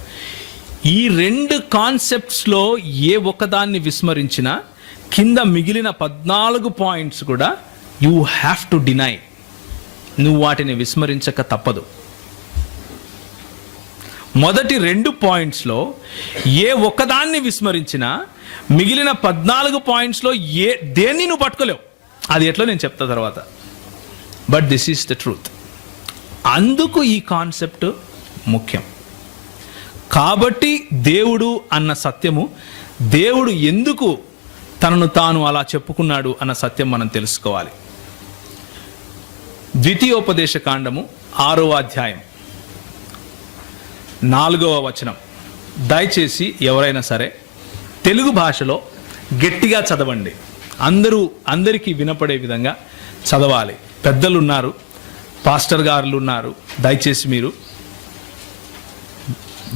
ఈ రెండు కాన్సెప్ట్స్లో ఏ ఒక్కదాన్ని విస్మరించినా కింద మిగిలిన 14 పాయింట్స్ కూడా యూ హ్యావ్ టు డినై. నువ్వు వాటిని విస్మరించక తప్పదు. మొదటి 2 పాయింట్స్లో ఏ ఒక్కదాన్ని విస్మరించినా మిగిలిన 14 పాయింట్స్లో దేన్ని నువ్వు పట్టుకోలేవు. అది ఎట్లా నేను చెప్తా తర్వాత. But this is the truth. అందుకు ఈ కాన్సెప్ట్ ముఖ్యం. కాబట్టి దేవుడు అన్న సత్యము, దేవుడు ఎందుకు తనను తాను అలా చెప్పుకున్నాడు అన్న సత్యం మనం తెలుసుకోవాలి. ద్వితీయోపదేశ కాండము 6వ అధ్యాయం 4వ వచనం. దయచేసి ఎవరైనా సరే తెలుగు భాషలో గట్టిగా చదవండి. అందరికీ వినపడే విధంగా చదవాలి. పెద్దలు ఉన్నారు, పాస్టర్ గారులు ఉన్నారు. దయచేసి మీరు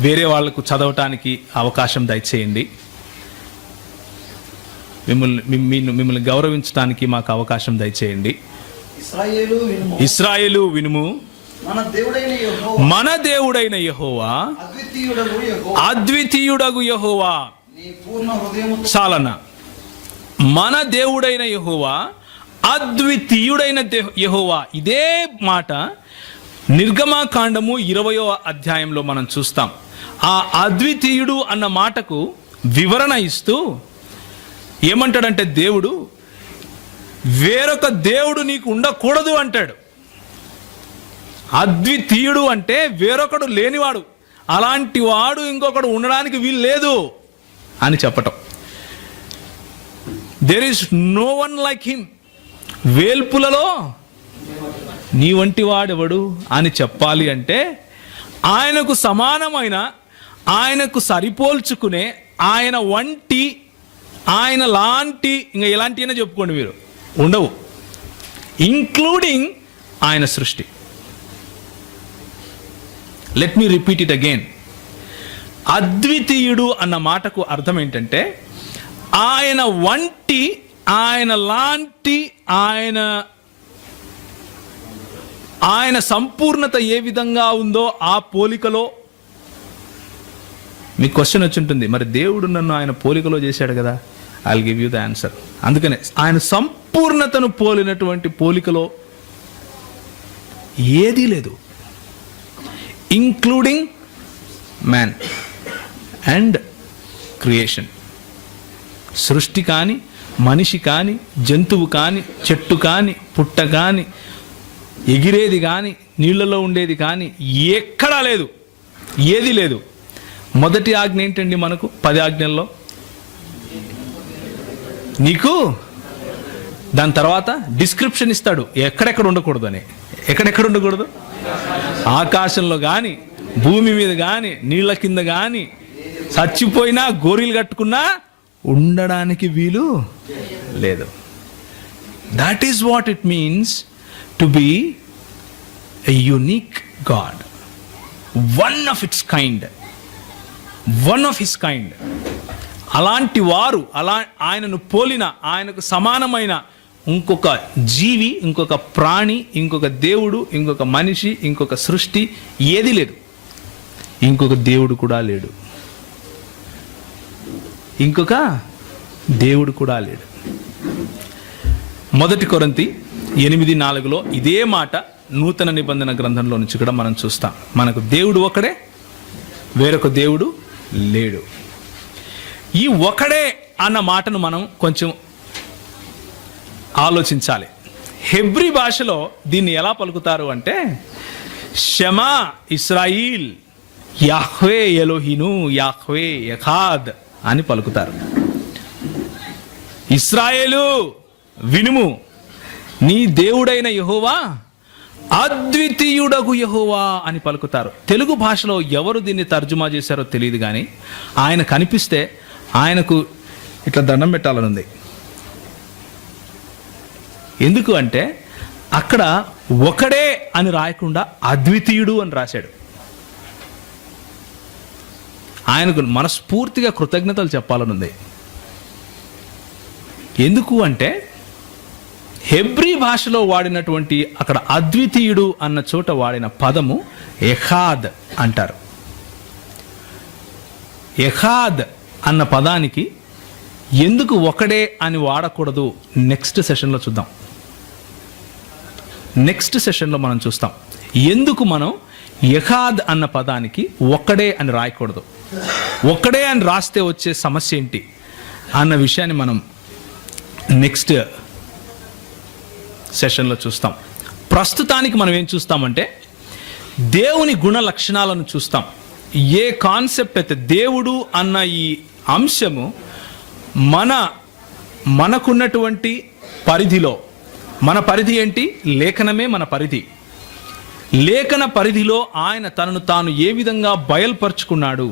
వేరే వాళ్లకు చదవటానికి అవకాశం దయచేయండి. మిమ్మల్ని గౌరవించడానికి మాకు అవకాశం దయచేయండి. ఇశ్రాయేలు వినుము, మన దేవుడైన యెహోవా అద్వితీయుడగు యెహోవా. చాలన్నా. మన దేవుడైన యెహోవా అద్వితీయుడైన యెహోవా. ఇదే మాట నిర్గమకాండము 20వ అధ్యాయంలో మనం చూస్తాం. ఆ అద్వితీయుడు అన్న మాటకు వివరణ ఇస్తూ ఏమంటాడంటే, దేవుడు వేరొక దేవుడు నీకు ఉండకూడదు అంటాడు. అద్వితీయుడు అంటే వేరొకడు లేనివాడు, అలాంటి వాడు ఇంకొకడు ఉండడానికి వీలు లేదు అని చెప్పటం. There is no one like him. వేల్పులలో నీ వంటి వాడెవడు అని చెప్పాలి అంటే ఆయనకు సమానమైన, ఆయనకు సరిపోల్చుకునే, ఆయన వంటి, ఆయన లాంటి, ఇంకా ఎలాంటి అయినా చెప్పుకోండి మీరు, ఉండవు. ఇంక్లూడింగ్ ఆయన సృష్టి. Let me repeat it again. అద్వితీయుడు అన్న మాటకు అర్థం ఏంటంటే ఆయన వంటి, ఆయన లాంటి, ఆయన సంపూర్ణత ఏ విధంగా ఉందో ఆ పోలికలో. మీకు క్వశ్చన్ వచ్చి ఉంటుంది, మరి దేవుడు నన్ను ఆయన పోలికలో చేశాడు కదా. I will give you the answer. అందుకనే ఆయన సంపూర్ణతను పోలినటువంటి పోలికలో ఏదీ లేదు, ఇంక్లూడింగ్ మ్యాన్ అండ్ క్రియేషన్. సృష్టి కానీ, మనిషి కానీ, జంతువు కానీ, చెట్టు కానీ, పుట్ట కానీ, ఎగిరేది కానీ, నీళ్లలో ఉండేది కానీ ఎక్కడా లేదు, ఏది లేదు. మొదటి ఆజ్ఞ ఏంటండి మనకు 10 ఆజ్ఞల్లో? నీకు దాని తర్వాత డిస్క్రిప్షన్ ఇస్తాడు ఎక్కడెక్కడ ఉండకూడదు అని. ఎక్కడెక్కడ ఉండకూడదు? ఆకాశంలో కానీ, భూమి మీద కానీ, నీళ్ళ కింద కానీ, చచ్చిపోయినా గోరీలు కట్టుకున్నా ఉండడానికి వీలు లేదు. That is what it means to be a unique God, one of it's kind, one of his kind. అలాంటి వారు, ఆయనను పోలిన, ఆయనకు సమానమైన ఇంకొక జీవి, ఇంకొక ప్రాణి, ఇంకొక దేవుడు, ఇంకొక మనిషి, ఇంకొక సృష్టి ఏది లేదు. ఇంకొక దేవుడు కూడా లేడు. ఇంకొక దేవుడు కూడా లేడు. 1 కొరింథీ 8:4లో ఇదే మాట నూతన నిబంధన గ్రంథంలో నుంచి కూడా మనం చూస్తాం. మనకు దేవుడు ఒకడే, వేరొక దేవుడు లేడు. ఈ ఒకడే అన్న మాటను మనం కొంచెం ఆలోచించాలి. హెబ్రీ భాషలో దీన్ని ఎలా పలుకుతారు అంటే షమా ఇస్రాయిల్ యాహ్వే ఎలోహిను యాహ్వే యఖాద్ అని పలుకుతారు. ఇస్రాయేలు వినుము, నీ దేవుడైన యెహోవా అద్వితీయుడగు యెహోవా అని పలుకుతారు. తెలుగు భాషలో ఎవరు దీన్ని తర్జుమా చేశారో తెలియదు, కానీ ఆయన కనిపిస్తే ఆయనకు ఇట్లా దండం పెట్టాలనుంది. ఎందుకు అంటే అక్కడ ఒకడే అని రాయకుండా అద్వితీయుడు అని రాశాడు. ఆయనకు మనస్ఫూర్తిగా కృతజ్ఞతలు చెప్పాలనుంది. ఎందుకు అంటే హెబ్రీ భాషలో వాడినటువంటి అక్కడ అద్వితీయుడు అన్న చోట వాడిన పదము ఎఖాద్ అంటారు. ఎఖాద్ అన్న పదానికి ఎందుకు ఒకడే అని వాడకూడదు నెక్స్ట్ సెషన్లో చూద్దాం. నెక్స్ట్ సెషన్లో మనం చూస్తాం ఎందుకు మనం ఎఖాద్ అన్న పదానికి ఒక్కడే అని రాయకూడదు, ఒక్కడే అని రాస్తే వచ్చే సమస్య ఏంటి అన్న విషయాన్ని మనం నెక్స్ట్ సెషన్లో చూస్తాం. ప్రస్తుతానికి మనం ఏం చూస్తామంటే దేవుని గుణ లక్షణాలను చూస్తాం. ఏ కాన్సెప్ట్ అయితే దేవుడు అన్న ఈ అంశము మనకున్నటువంటి పరిధిలో, మన పరిధి ఏంటి? లేఖనమే మన పరిధి. లేఖన పరిధిలో ఆయన తనను తాను ఏ విధంగా బయలుపరుచుకున్నాడు,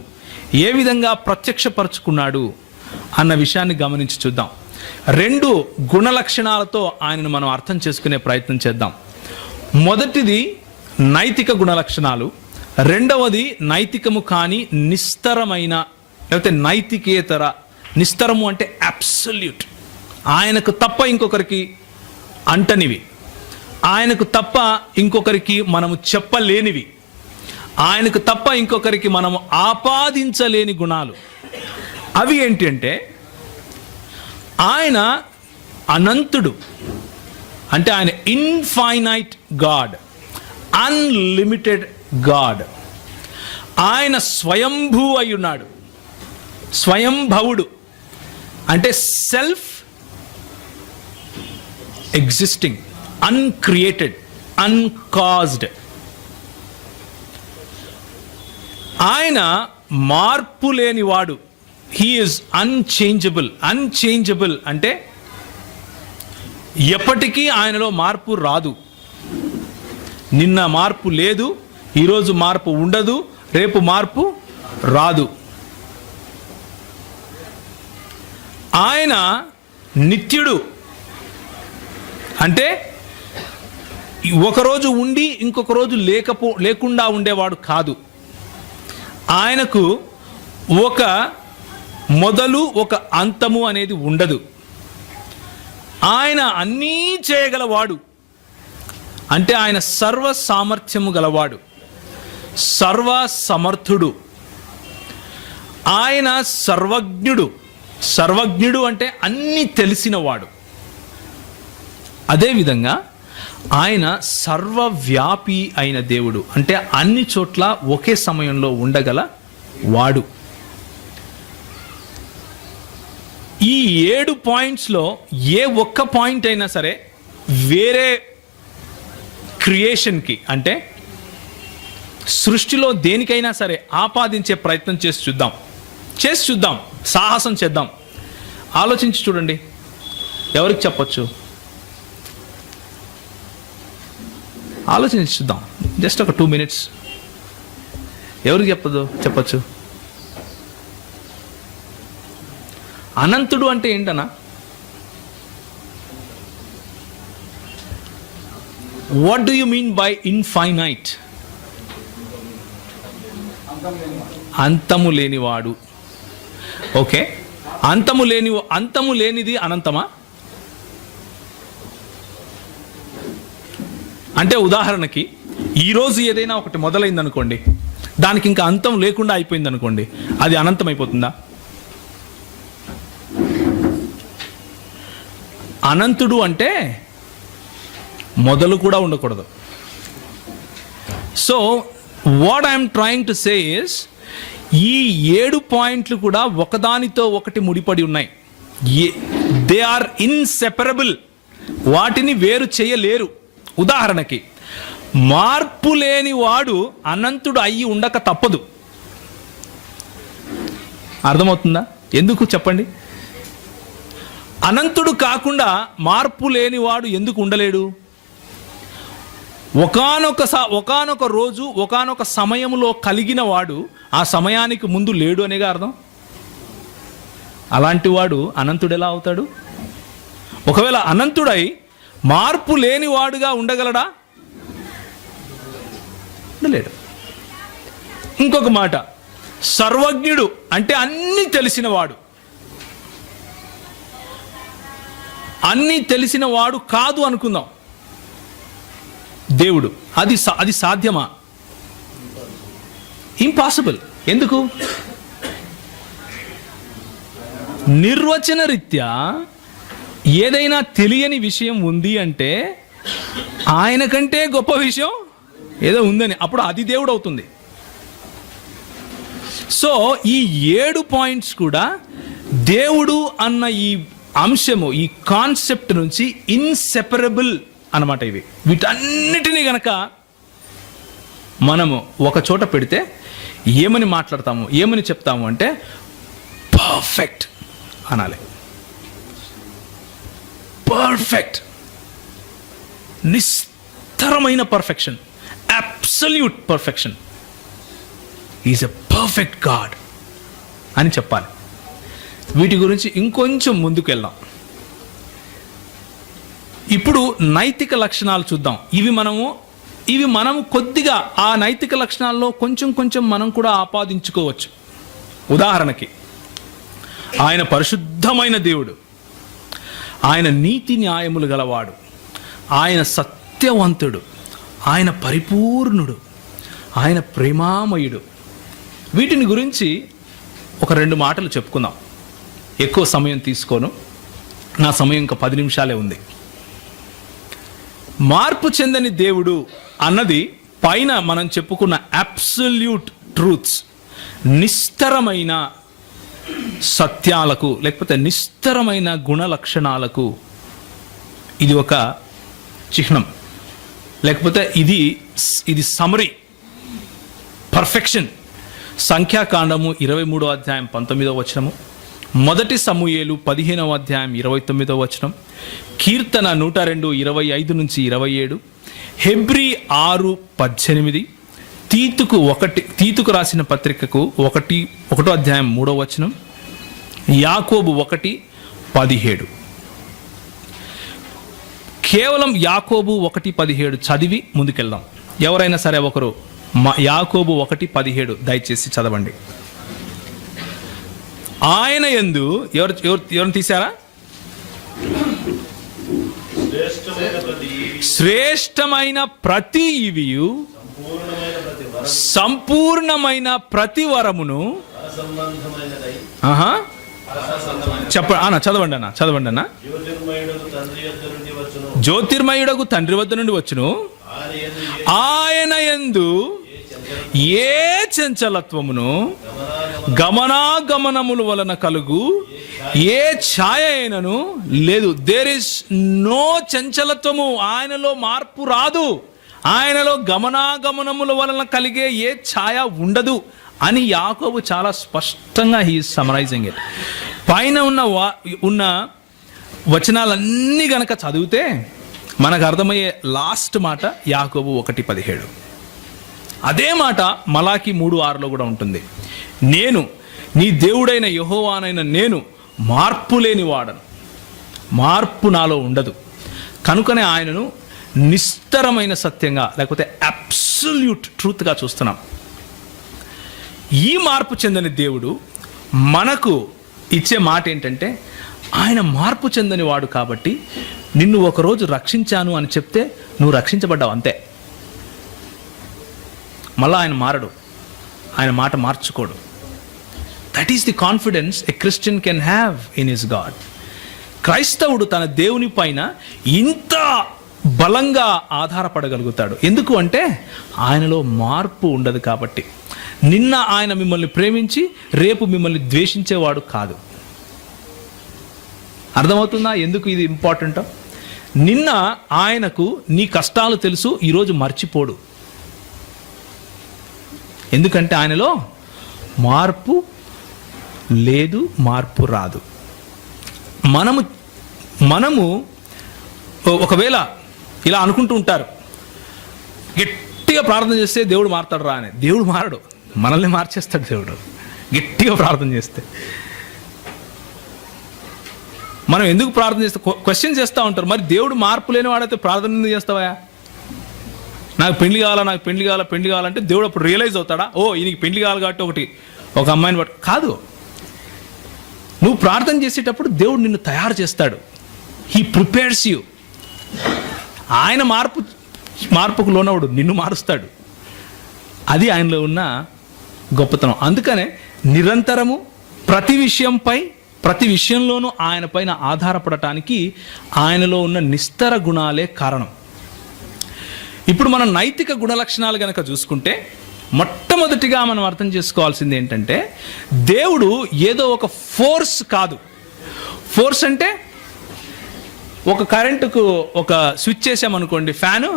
ఏ విధంగా ప్రత్యక్షపరుచుకున్నాడు అన్న విషయాన్ని గమనించి చూద్దాం. 2 గుణ లక్షణాలతో ఆయనను మనం అర్థం చేసుకునే ప్రయత్నం చేద్దాం. మొదటిది నైతిక గుణ లక్షణాలు, రెండవది నైతికము కాని నిస్తరమైన, లేకపోతే నైతికేతర. నిస్తరము అంటే అబ్సల్యూట్, ఆయనకు తప్ప ఇంకొకరికి అంటనివి, ఆయనకు తప్ప ఇంకొకరికి మనము చెప్పలేనివి, ఆయనకు తప్ప ఇంకొకరికి మనము ఆపాదించలేని గుణాలు. అవి ఏంటి అంటే ఆయన అనంతుడు, అంటే ఆయన ఇన్ఫైనైట్ గాడ్, అన్లిమిటెడ్ గాడ్. ఆయన స్వయంభూ అయి ఉన్నాడు, స్వయంభవుడు అంటే సెల్ఫ్ ఎగ్జిస్టింగ్, అన్క్రియేటెడ్, అన్కాజ్డ్. ఆయన మార్పు లేనివాడు. He is unchangeable. అన్చేంజబుల్ అంటే ఎప్పటికీ ఆయనలో మార్పు రాదు. నిన్న మార్పు లేదు, ఈరోజు మార్పు ఉండదు, రేపు మార్పు రాదు. ఆయన నిత్యుడు, అంటే ఒకరోజు ఉండి ఇంకొక రోజు లేకుండా ఉండేవాడు కాదు. ఆయనకు ఒక మొదలు ఒక అంతము అనేది ఉండదు. ఆయన అన్నీ చేయగలవాడు, అంటే ఆయన సర్వ సామర్థ్యము గలవాడు, సర్వ సమర్థుడు. ఆయన సర్వజ్ఞుడు. సర్వజ్ఞుడు అంటే అన్నీ తెలిసినవాడు. అదేవిధంగా ఆయన సర్వవ్యాపి అయిన దేవుడు, అంటే అన్ని చోట్ల ఒకే సమయంలో ఉండగల వాడు. ఈ 7 పాయింట్స్లో ఏ ఒక్క పాయింట్ అయినా సరే వేరే క్రియేషన్కి, అంటే సృష్టిలో దేనికైనా సరే ఆపాదించే ప్రయత్నం చేసి చూద్దాం, సాహసం చేద్దాం. ఆలోచించి చూడండి, ఎవరికి చెప్పొచ్చు? ఆలోచించి చూద్దాం, జస్ట్ ఒక 2 minutes. ఎవరికి చెప్పచ్చు? అనంతుడు అంటే ఏంటన్నా? What do you mean by infinite? అంతము లేనివాడు. ఓకే, అంతము లేనిది అనంతమా? అంటే ఉదాహరణకి ఈరోజు ఏదైనా ఒకటి మొదలైంది అనుకోండి, దానికి ఇంకా అంతం లేకుండా అయిపోయింది అనుకోండి, అది అనంతం అయిపోతుందా? అనంతుడు అంటే మొదలు కూడా ఉండకూడదు. So what I'm trying to say is, ఈ 7 పాయింట్లు కూడా ఒకదానితో ఒకటి ముడిపడి ఉన్నాయి. They are inseparable. వాటిని వేరు చేయలేరు. ఉదాహరణకి, మార్పు లేని వాడు అనంతుడు అయ్యి ఉండక తప్పదు. అర్థమవుతుందా? ఎందుకు చెప్పండి? అనంతుడు కాకుండా మార్పు లేని వాడు ఎందుకు ఉండలేడు? ఒకానొక రోజు ఒకానొక సమయంలో కలిగిన వాడు ఆ సమయానికి ముందు లేడు అనేగా అర్థం. అలాంటి వాడు అనంతుడు ఎలా అవుతాడు? ఒకవేళ అనంతుడై మార్పు లేని వాడుగా ఉండగలడా? ఉండలేడు. ఇంకొక మాట, సర్వజ్ఞుడు అంటే అన్నీ తెలిసినవాడు. అన్నీ తెలిసిన వాడు కాదు అనుకుందాం దేవుడు. అది సాధ్యమా? ఇంపాసిబుల్. ఎందుకు? నిర్వచన రీత్యా ఏదైనా తెలియని విషయం ఉంది అంటే ఆయన కంటే గొప్ప విషయం ఏదో ఉందని, అప్పుడు అది దేవుడు అవుతుంది. సో ఈ 7 పాయింట్స్ కూడా దేవుడు అన్న ఈ అంశము, ఈ కాన్సెప్ట్ నుంచి ఇన్సెపరబుల్ అన్నమాట. ఇవి వీటన్నిటినీ గనక మనము ఒక చోట పెడితే ఏమని మాట్లాడతాము, ఏమని చెప్తాము అంటే పర్ఫెక్ట్ అనాలి. పర్ఫెక్ట్, నిస్తరమైన perfection, absolute perfection. Is a perfect God అని చెప్పాలి. వీటి గురించి ఇంకొంచెం ముందుకు వెళ్దాం. ఇప్పుడు నైతిక లక్షణాలు చూద్దాం. ఇవి మనము కొద్దిగా ఆ నైతిక లక్షణాల్లో కొంచెం మనం కూడా ఆపాదించుకోవచ్చు. ఉదాహరణకి, ఆయన పరిశుద్ధమైన దేవుడు, ఆయన నీతి న్యాయములు గలవాడు, ఆయన సత్యవంతుడు, ఆయన పరిపూర్ణుడు, ఆయన ప్రేమామయుడు. వీటిని గురించి ఒక 2 మాటలు చెప్పుకుందాం. ఎక్కువ సమయం తీసుకోను, నా సమయం ఇంకా 10 నిమిషాలే ఉంది. మార్పు చెందని దేవుడు అన్నది పైన మనం చెప్పుకున్న అబ్సల్యూట్ ట్రూత్స్, నిస్తరమైన సత్యాలకు లేకపోతే నిస్తరమైన గుణ లక్షణాలకు ఇది ఒక చిహ్నం, లేకపోతే ఇది సమరీ, పర్ఫెక్షన్. సంఖ్యాకాండము 23వ అధ్యాయం 19వ వచనము, 1 సమూయేలు 15వ అధ్యాయం 29వ వచనం, కీర్తన 102 25 నుంచి 27, హెబ్రీ 6:18, తీతుకు రాసిన పత్రికకు 1వ అధ్యాయం 3వ వచనం, యాకోబు 1:17. కేవలం యాకోబు 1:17 చదివి ముందుకెళ్దాం. ఎవరైనా సరే ఒకరు యాకోబు 1:17 దయచేసి చదవండి. ఆయన యందు ఎవరు తీశారా? శ్రేష్టమైన ప్రతి ఇవియు సంపూర్ణమైన ప్రతి వరమును చదవండి అన్న. జ్యోతిర్మయుడగు తండ్రి వద్ద నుండి వచ్చును, ఆయన యందు ఏ చంచలత్వమును గమనాగమనముల వలన కలుగు ఏ ఛాయ అయినను లేదు. దేర్ ఇస్ నో చంచలత్వము, ఆయనలో మార్పు రాదు, ఆయనలో గమనాగమనముల వలన కలిగే ఏ ఛాయ ఉండదు అని యాకోబు చాలా స్పష్టంగా హీ ఈజ్ సమరైజింగ్ ఇట్. పైన ఉన్న వచనాలన్నీ గనక చదివితే మనకు అర్థమయ్యే లాస్ట్ మాట యాకోబు 1:17. అదే మాట మలాకి 3:6లో కూడా ఉంటుంది. నేను నీ దేవుడైన యెహోవానైన నేను మార్పు లేని వాడను, మార్పు నాలో ఉండదు, కనుకనే ఆయనను నిస్తరమైన సత్యంగా లేకపోతే అబ్సల్యూట్ ట్రూత్గా చూస్తున్నాం. ఈ మార్పు చెందని దేవుడు మనకు ఇచ్చే మాట ఏంటంటే, ఆయన మార్పు చెందని వాడు కాబట్టి నిన్ను ఒకరోజు రక్షించాను అని చెప్తే నువ్వు రక్షించబడ్డావు అంతే. మళ్ళా ఆయన మారడు, ఆయన మాట మార్చుకోడు. That is the confidence a Christian can have in his God. క్రైస్తవుడు తన దేవుని పైన ఇంత బలంగా ఆధారపడగలుగుతాడు. ఎందుకు అంటే ఆయనలో మార్పు ఉండదు కాబట్టి. నిన్న ఆయన మిమ్మల్ని ప్రేమించి రేపు మిమ్మల్ని ద్వేషించేవాడు కాదు. అర్థమవుతుందా ఎందుకు ఇది ఇంపార్టెంట్? నిన్న ఆయనకు నీ కష్టాలు తెలుసు, ఈరోజు మర్చిపోడు. ఎందుకంటే ఆయనలో మార్పు లేదు, మార్పు రాదు. మనము ఒకవేళ ఇలా అనుకుంటూ ఉంటారు, గట్టిగా ప్రార్థన చేస్తే దేవుడు మారుతాడు రా అని. దేవుడు మారడు, మనల్ని మార్చేస్తాడు దేవుడు గట్టిగా ప్రార్థన చేస్తే. మనం ఎందుకు ప్రార్థన చేస్తే క్వశ్చన్ చేస్తూ ఉంటారు, మరి దేవుడు మార్పు లేని వాడైతే ప్రార్థన ఎందుకు చేస్తావా? నాకు పెళ్లి కావాలంటే దేవుడు అప్పుడు రియలైజ్ అవుతాడా, ఓ ఈయనకి పెళ్లి కావాలి కాబట్టి ఒక అమ్మాయిని బట్టి కాదు. నువ్వు ప్రార్థన చేసేటప్పుడు దేవుడు నిన్ను తయారు చేస్తాడు. He prepares you. ఆయన మార్పుకు లోనవుడు, నిన్ను మారుస్తాడు. అది ఆయనలో ఉన్న గొప్పతనం. అందుకనే నిరంతరము ప్రతి విషయంలోనూ ఆయన పైన ఆధారపడటానికి ఆయనలో ఉన్న నిస్తర గుణాలే కారణం. ఇప్పుడు మనం నైతిక గుణలక్షణాలు గనక చూసుకుంటే, మొట్టమొదటిగా మనం అర్థం చేసుకోవాల్సింది ఏంటంటే, దేవుడు ఏదో ఒక ఫోర్స్ కాదు. ఫోర్స్ అంటే ఒక కరెంటుకు ఒక స్విచ్ చేసామనుకోండి, ఫ్యాను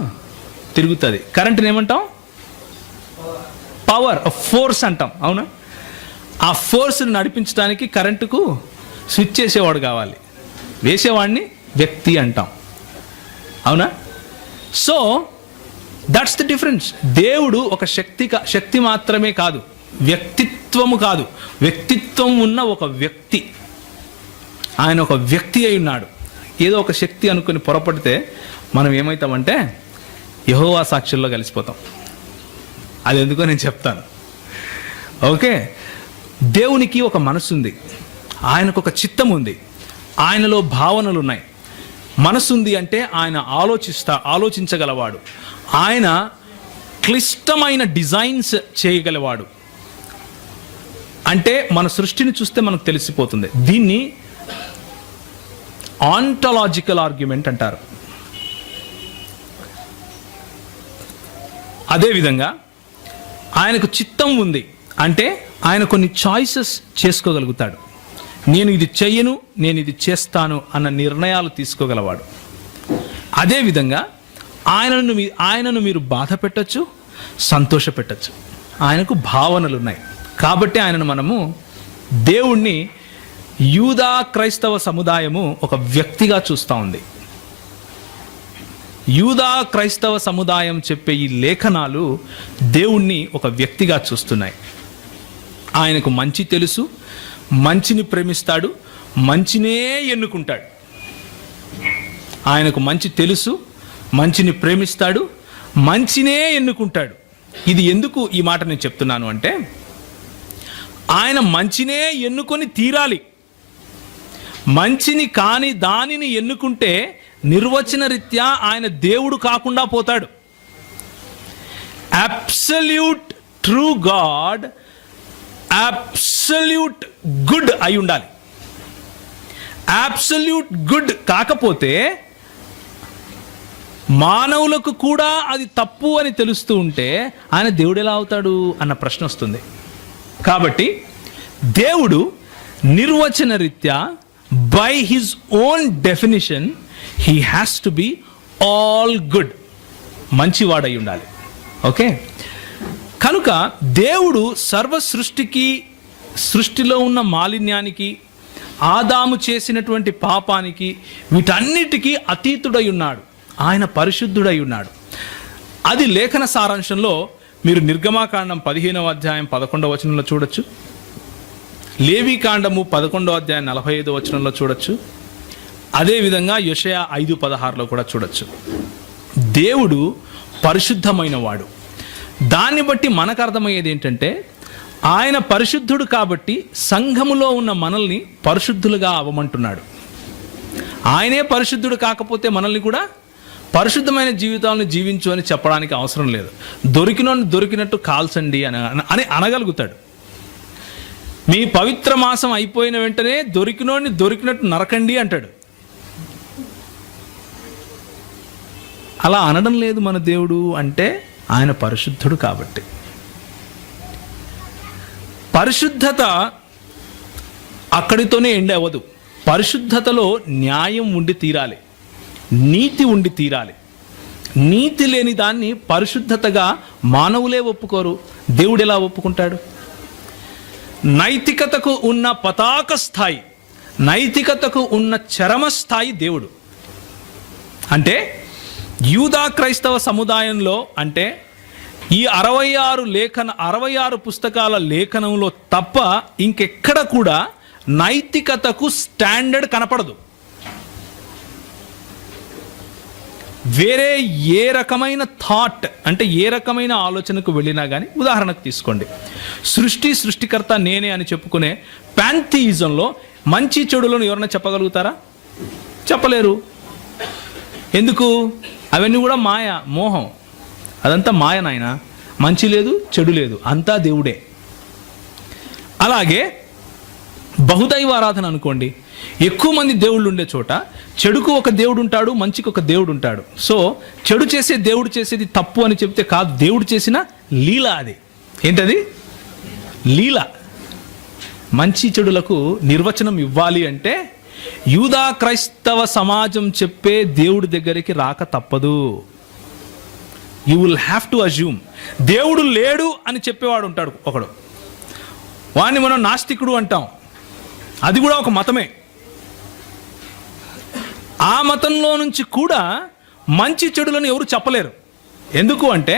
తిరుగుతుంది. కరెంటుని ఏమంటాం? పవర్, ఫోర్స్ అంటాం, అవునా? ఆ ఫోర్స్ని నడిపించడానికి కరెంటుకు స్విచ్ చేసేవాడు కావాలి, వేసేవాడిని వ్యక్తి అంటాం, అవునా? So that's the difference. దేవుడు ఒక శక్తి మాత్రమే కాదు, వ్యక్తిత్వము కాదు, వ్యక్తిత్వం ఉన్న ఒక వ్యక్తి. ఆయన ఒక వ్యక్తి అయి ఉన్నాడు. ఏదో ఒక శక్తి అనుకుని పొరపడితే మనం ఏమవుతామంటే యెహోవా సాక్షుల్లో కలిసిపోతాం. అది ఎందుకో నేను చెప్తాను. ఓకే, దేవునికి ఒక మనసు ఉంది, ఆయనకు ఒక చిత్తం ఉంది, ఆయనలో భావనలు ఉన్నాయి. మనసు ఉంది అంటే ఆయన ఆలోచించగలవాడు, ఆయన క్లిష్టమైన డిజైన్స్ చేయగలవాడు. అంటే మన సృష్టిని చూస్తే మనకు తెలిసిపోతుంది. దీన్ని ఆంటలాజికల్ ఆర్గ్యుమెంట్ అంటారు. అదేవిధంగా ఆయనకు చిత్తం ఉంది అంటే ఆయన కొన్ని చాయిసెస్ చేసుకోగలుగుతాడు. నేను ఇది చెయ్యను, నేను ఇది చేస్తాను అన్న నిర్ణయాలు తీసుకోగలవాడు. అదేవిధంగా ఆయనను మీరు బాధ పెట్టచ్చు, సంతోష పెట్టచ్చు. ఆయనకు భావనలు ఉన్నాయి. కాబట్టి ఆయనను మనము, దేవుణ్ణి యూదా క్రైస్తవ సముదాయము ఒక వ్యక్తిగా చూస్తూ ఉంది. యూదా క్రైస్తవ సముదాయం చెప్పే ఈ లేఖనాలు దేవుణ్ణి ఒక వ్యక్తిగా చూస్తున్నాయి. ఆయనకు మంచి తెలుసు, మంచిని ప్రేమిస్తాడు, మంచినే ఎన్నుకుంటాడు. ఆయనకు మంచి తెలుసు, మంచిని ప్రేమిస్తాడు, మంచినే ఎన్నుకుంటాడు. ఇది ఎందుకు ఈ మాట నేను చెప్తున్నాను అంటే, ఆయన మంచినే ఎన్నుకొని తీరాలి. మంచిని కాని దానిని ఎన్నుకుంటే నిర్వచన రీత్యా ఆయన దేవుడు కాకుండా పోతాడు. Absolute true God absolute good అయి ఉండాలి. అబ్సల్యూట్ గుడ్ కాకపోతే మానవులకు కూడా అది తప్పు అని తెలుస్తూ ఉంటే ఆయన దేవుడు ఎలా అవుతాడు అన్న ప్రశ్న వస్తుంది. కాబట్టి దేవుడు నిర్వచన రీత్యా by his own definition he has to be all good, మంచివాడై ఉండాలి. ఓకే, కనుక దేవుడు సర్వ సృష్టిలో ఉన్న మాలిన్యానికి, ఆదాము చేసినటువంటి పాపానికి, వీటన్నిటికీ అతీతుడై ఉన్నాడు. ఆయన పరిశుద్ధుడై ఉన్నాడు. అది లేఖన సారాంశంలో మీరు నిర్గమాకాండం 15వ అధ్యాయం 11వ వచనంలో చూడొచ్చు, లేవీకాండము 11వ అధ్యాయం 45వ వచనంలో చూడొచ్చు, అదేవిధంగా యెషయా 5:16లో కూడా చూడొచ్చు. దేవుడు పరిశుద్ధమైన వాడు. దాన్ని బట్టి మనకు అర్థమయ్యేది ఏంటంటే, ఆయన పరిశుద్ధుడు కాబట్టి సంఘములో ఉన్న మనల్ని పరిశుద్ధులుగా అవ్వమంటున్నాడు. ఆయనే పరిశుద్ధుడు కాకపోతే మనల్ని కూడా పరిశుద్ధమైన జీవితాలను జీవించు అని చెప్పడానికి అవసరం లేదు. దొరికినట్టు కాల్చండి అని అనగలుగుతాడు. మీ పవిత్ర మాసం అయిపోయిన వెంటనే దొరికినట్టు నరకండి అంటాడు. అలా అనడం లేదు మన దేవుడు, అంటే ఆయన పరిశుద్ధుడు కాబట్టి. పరిశుద్ధత అక్కడితోనే ఎండ్ అవ్వదు. పరిశుద్ధతలో న్యాయం ఉండి తీరాలి, నీతి ఉండి తీరాలి. నీతి లేని దాన్ని పరిశుద్ధతగా మానవులే ఒప్పుకోరు, దేవుడు ఎలా ఒప్పుకుంటాడు? నైతికతకు ఉన్న పతాక స్థాయి, నైతికతకు ఉన్న చరమ స్థాయి దేవుడు. అంటే యూదా క్రైస్తవ సముదాయంలో, అంటే ఈ 66 పుస్తకాల లేఖనంలో తప్ప ఇంకెక్కడ కూడా నైతికతకు స్టాండర్డ్ కనపడదు. వేరే ఏ రకమైన థాట్, అంటే ఏ రకమైన ఆలోచనకు వెళ్ళినా కానీ, ఉదాహరణకు తీసుకోండి, సృష్టికర్త నేనే అని చెప్పుకునే ప్యాంథియిజంలో మంచి చెడులను ఎవరైనా చెప్పగలుగుతారా? చెప్పలేరు. ఎందుకు? అవన్నీ కూడా మాయ, మోహం. అదంతా మాయ నాయన. మంచి లేదు, చెడు లేదు, అంతా దేవుడే. అలాగే బహుదైవ ఆరాధన అనుకోండి, ఎక్కువ మంది దేవుళ్ళు ఉండే చోట చెడుకు ఒక దేవుడు ఉంటాడు, మంచికి ఒక దేవుడు ఉంటాడు. సో చెడు చేసే దేవుడు చేసేది తప్పు అని చెప్తే కాదు, దేవుడు చేసిన లీల అది. ఏంటది? లీల. మంచి చెడులకు నిర్వచనం ఇవ్వాలి అంటే యూదా క్రైస్తవ సమాజం చెప్పే దేవుడి దగ్గరికి రాక తప్పదు. You will have to assume. దేవుడు లేడు అని చెప్పేవాడు ఉంటాడు ఒకడు, వాడిని మనం నాస్తికుడు అంటాం. అది కూడా ఒక మతమే. ఆ మతంలో నుంచి కూడా మంచి చెడులను ఎవరు చెప్పలేరు. ఎందుకు అంటే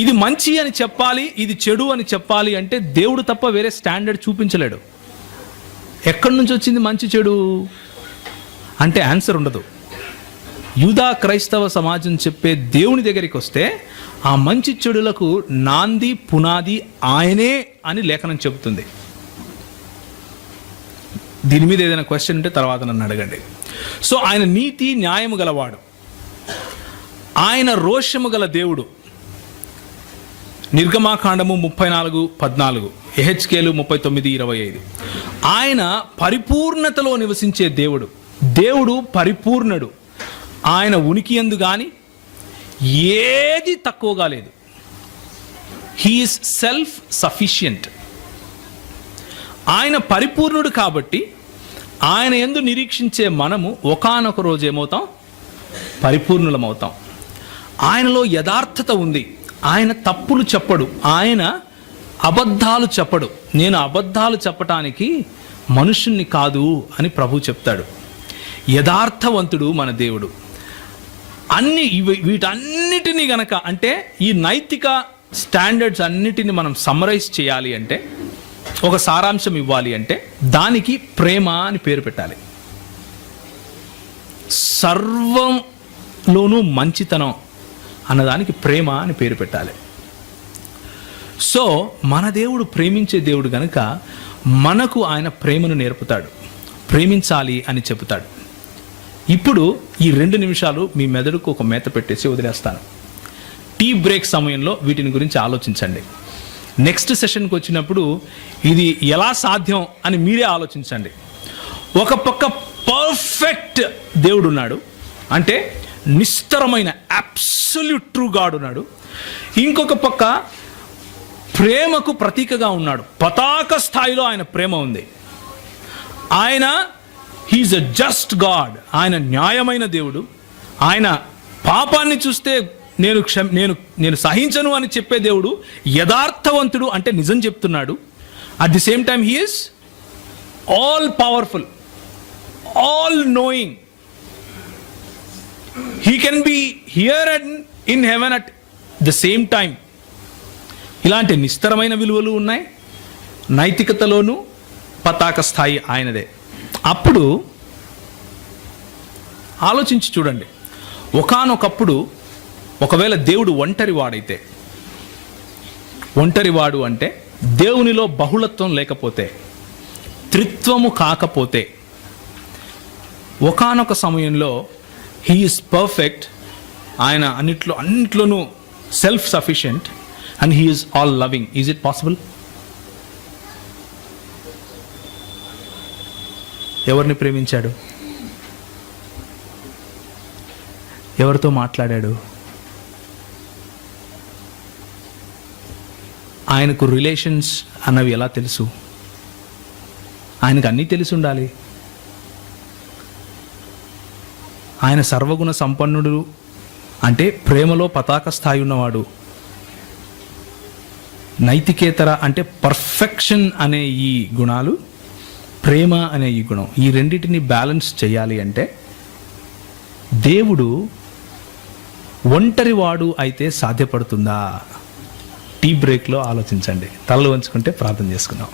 ఇది మంచి అని చెప్పాలి, ఇది చెడు అని చెప్పాలి అంటే దేవుడు తప్ప వేరే స్టాండర్డ్ చూపించలేడు. ఎక్కడి నుంచి వచ్చింది మంచి చెడు అంటే ఆన్సర్ ఉండదు. యూదా క్రైస్తవ సమాజం చెప్పే దేవుని దగ్గరికి వస్తే ఆ మంచి చెడులకు నాంది పునాది ఆయనే అని లేఖనం చెబుతుంది. దీని మీద ఏదైనా క్వశ్చన్ ఉంటే తర్వాత నన్ను అడగండి. సో ఆయన నీతి న్యాయము గలవాడు, ఆయన రోషము గల దేవుడు. నిర్గమాకాండము 34:14, ఎహెచ్కేలు 39:25. ఆయన పరిపూర్ణతలో నివసించే దేవుడు. దేవుడు పరిపూర్ణుడు. ఆయన ఉనికి యందు కానీ ఏది తక్కువగా లేదు. He is self sufficient. ఆయన పరిపూర్ణుడు కాబట్టి ఆయన యందు నిరీక్షించే మనము ఒకానొక రోజు ఏమవుతాం? పరిపూర్ణులమవుతాం. ఆయనలో యథార్థత ఉంది. ఆయన తప్పులు చెప్పడు, ఆయన అబద్ధాలు చెప్పడు. నేను అబద్ధాలు చెప్పటానికి మనుషుణ్ణి కాదు అని ప్రభు చెప్తాడు. యథార్థవంతుడు మన దేవుడు. వీటన్నిటినీ గనక, అంటే ఈ నైతిక స్టాండర్డ్స్ అన్నిటిని మనం సమ్మరైజ్ చేయాలి అంటే, ఒక సారాంశం ఇవ్వాలి అంటే దానికి ప్రేమ అని పేరు పెట్టాలి. సర్వంలోనూ మంచితనం అన్నదానికి ప్రేమ అని పేరు పెట్టాలి. సో మన దేవుడు ప్రేమించే దేవుడు గనుక మనకు ఆయన ప్రేమను నేర్పుతాడు, ప్రేమించాలి అని చెబుతాడు. ఇప్పుడు ఈ 2 నిమిషాలు మీ మెదడుకు ఒక మేత పెట్టేసి వదిలేస్తాను. టీ బ్రేక్ సమయంలో వీటిని గురించి ఆలోచించండి. నెక్స్ట్ సెషన్కి వచ్చినప్పుడు ఇది ఎలా సాధ్యం అని మీరే ఆలోచించండి. ఒక పక్క పర్ఫెక్ట్ దేవుడు ఉన్నాడు, అంటే నిస్తరమైన అబ్సల్యూట్ ట్రూ గాడ్ ఉన్నాడు. ఇంకొక పక్క ప్రేమకు ప్రతీకగా ఉన్నాడు. పతాక స్థాయిలో ఆయన ప్రేమ ఉంది. ఆయన హీఈస్ ఎ జస్ట్ గాడ్. ఆయన న్యాయమైన దేవుడు. ఆయన పాపాన్ని చూస్తే నేను సహించను అని చెప్పే దేవుడు. యథార్థవంతుడు, అంటే నిజం చెప్తున్నాడు. At the same time he is all powerful, all knowing. He can be here and in heaven at the same time. ఇలాంటి నిస్తరమైన విలువలు ఉన్నాయి. నైతికతలోనూ పతాక స్థాయి ఆయనదే. అప్పుడు ఆలోచించి చూడండి, ఒకానొకప్పుడు ఒకవేళ దేవుడు ఒంటరివాడు అంటే దేవునిలో బహుళత్వం లేకపోతే, త్రిత్వము కాకపోతే, ఒకానొక సమయంలో హీ ఈస్ పర్ఫెక్ట్, ఆయన అన్నిట్లోనూ self sufficient, and he is all loving. Is it possible? ఎవరిని ప్రేమించాడు? ఎవరితో మాట్లాడాడు? ఆయనకు రిలేషన్స్ అన్నవి ఎలా తెలుసు? ఆయనకు అన్నీ తెలిసి ఉండాలి. ఆయన సర్వగుణ సంపన్నుడు, అంటే ప్రేమలో పతాక స్థాయి ఉన్నవాడు. నైతికేతర అంటే పర్ఫెక్షన్ అనే ఈ గుణాలు, ప్రేమ అనే ఈ గుణం, ఈ రెండింటిని బ్యాలెన్స్ చేయాలి అంటే దేవుడు ఒంటరివాడు అయితే సాధ్యపడుతుందా? టీ బ్రేక్లో ఆలోచించండి. తలలు వంచుకుంటే ప్రార్థన చేసుకుందాం.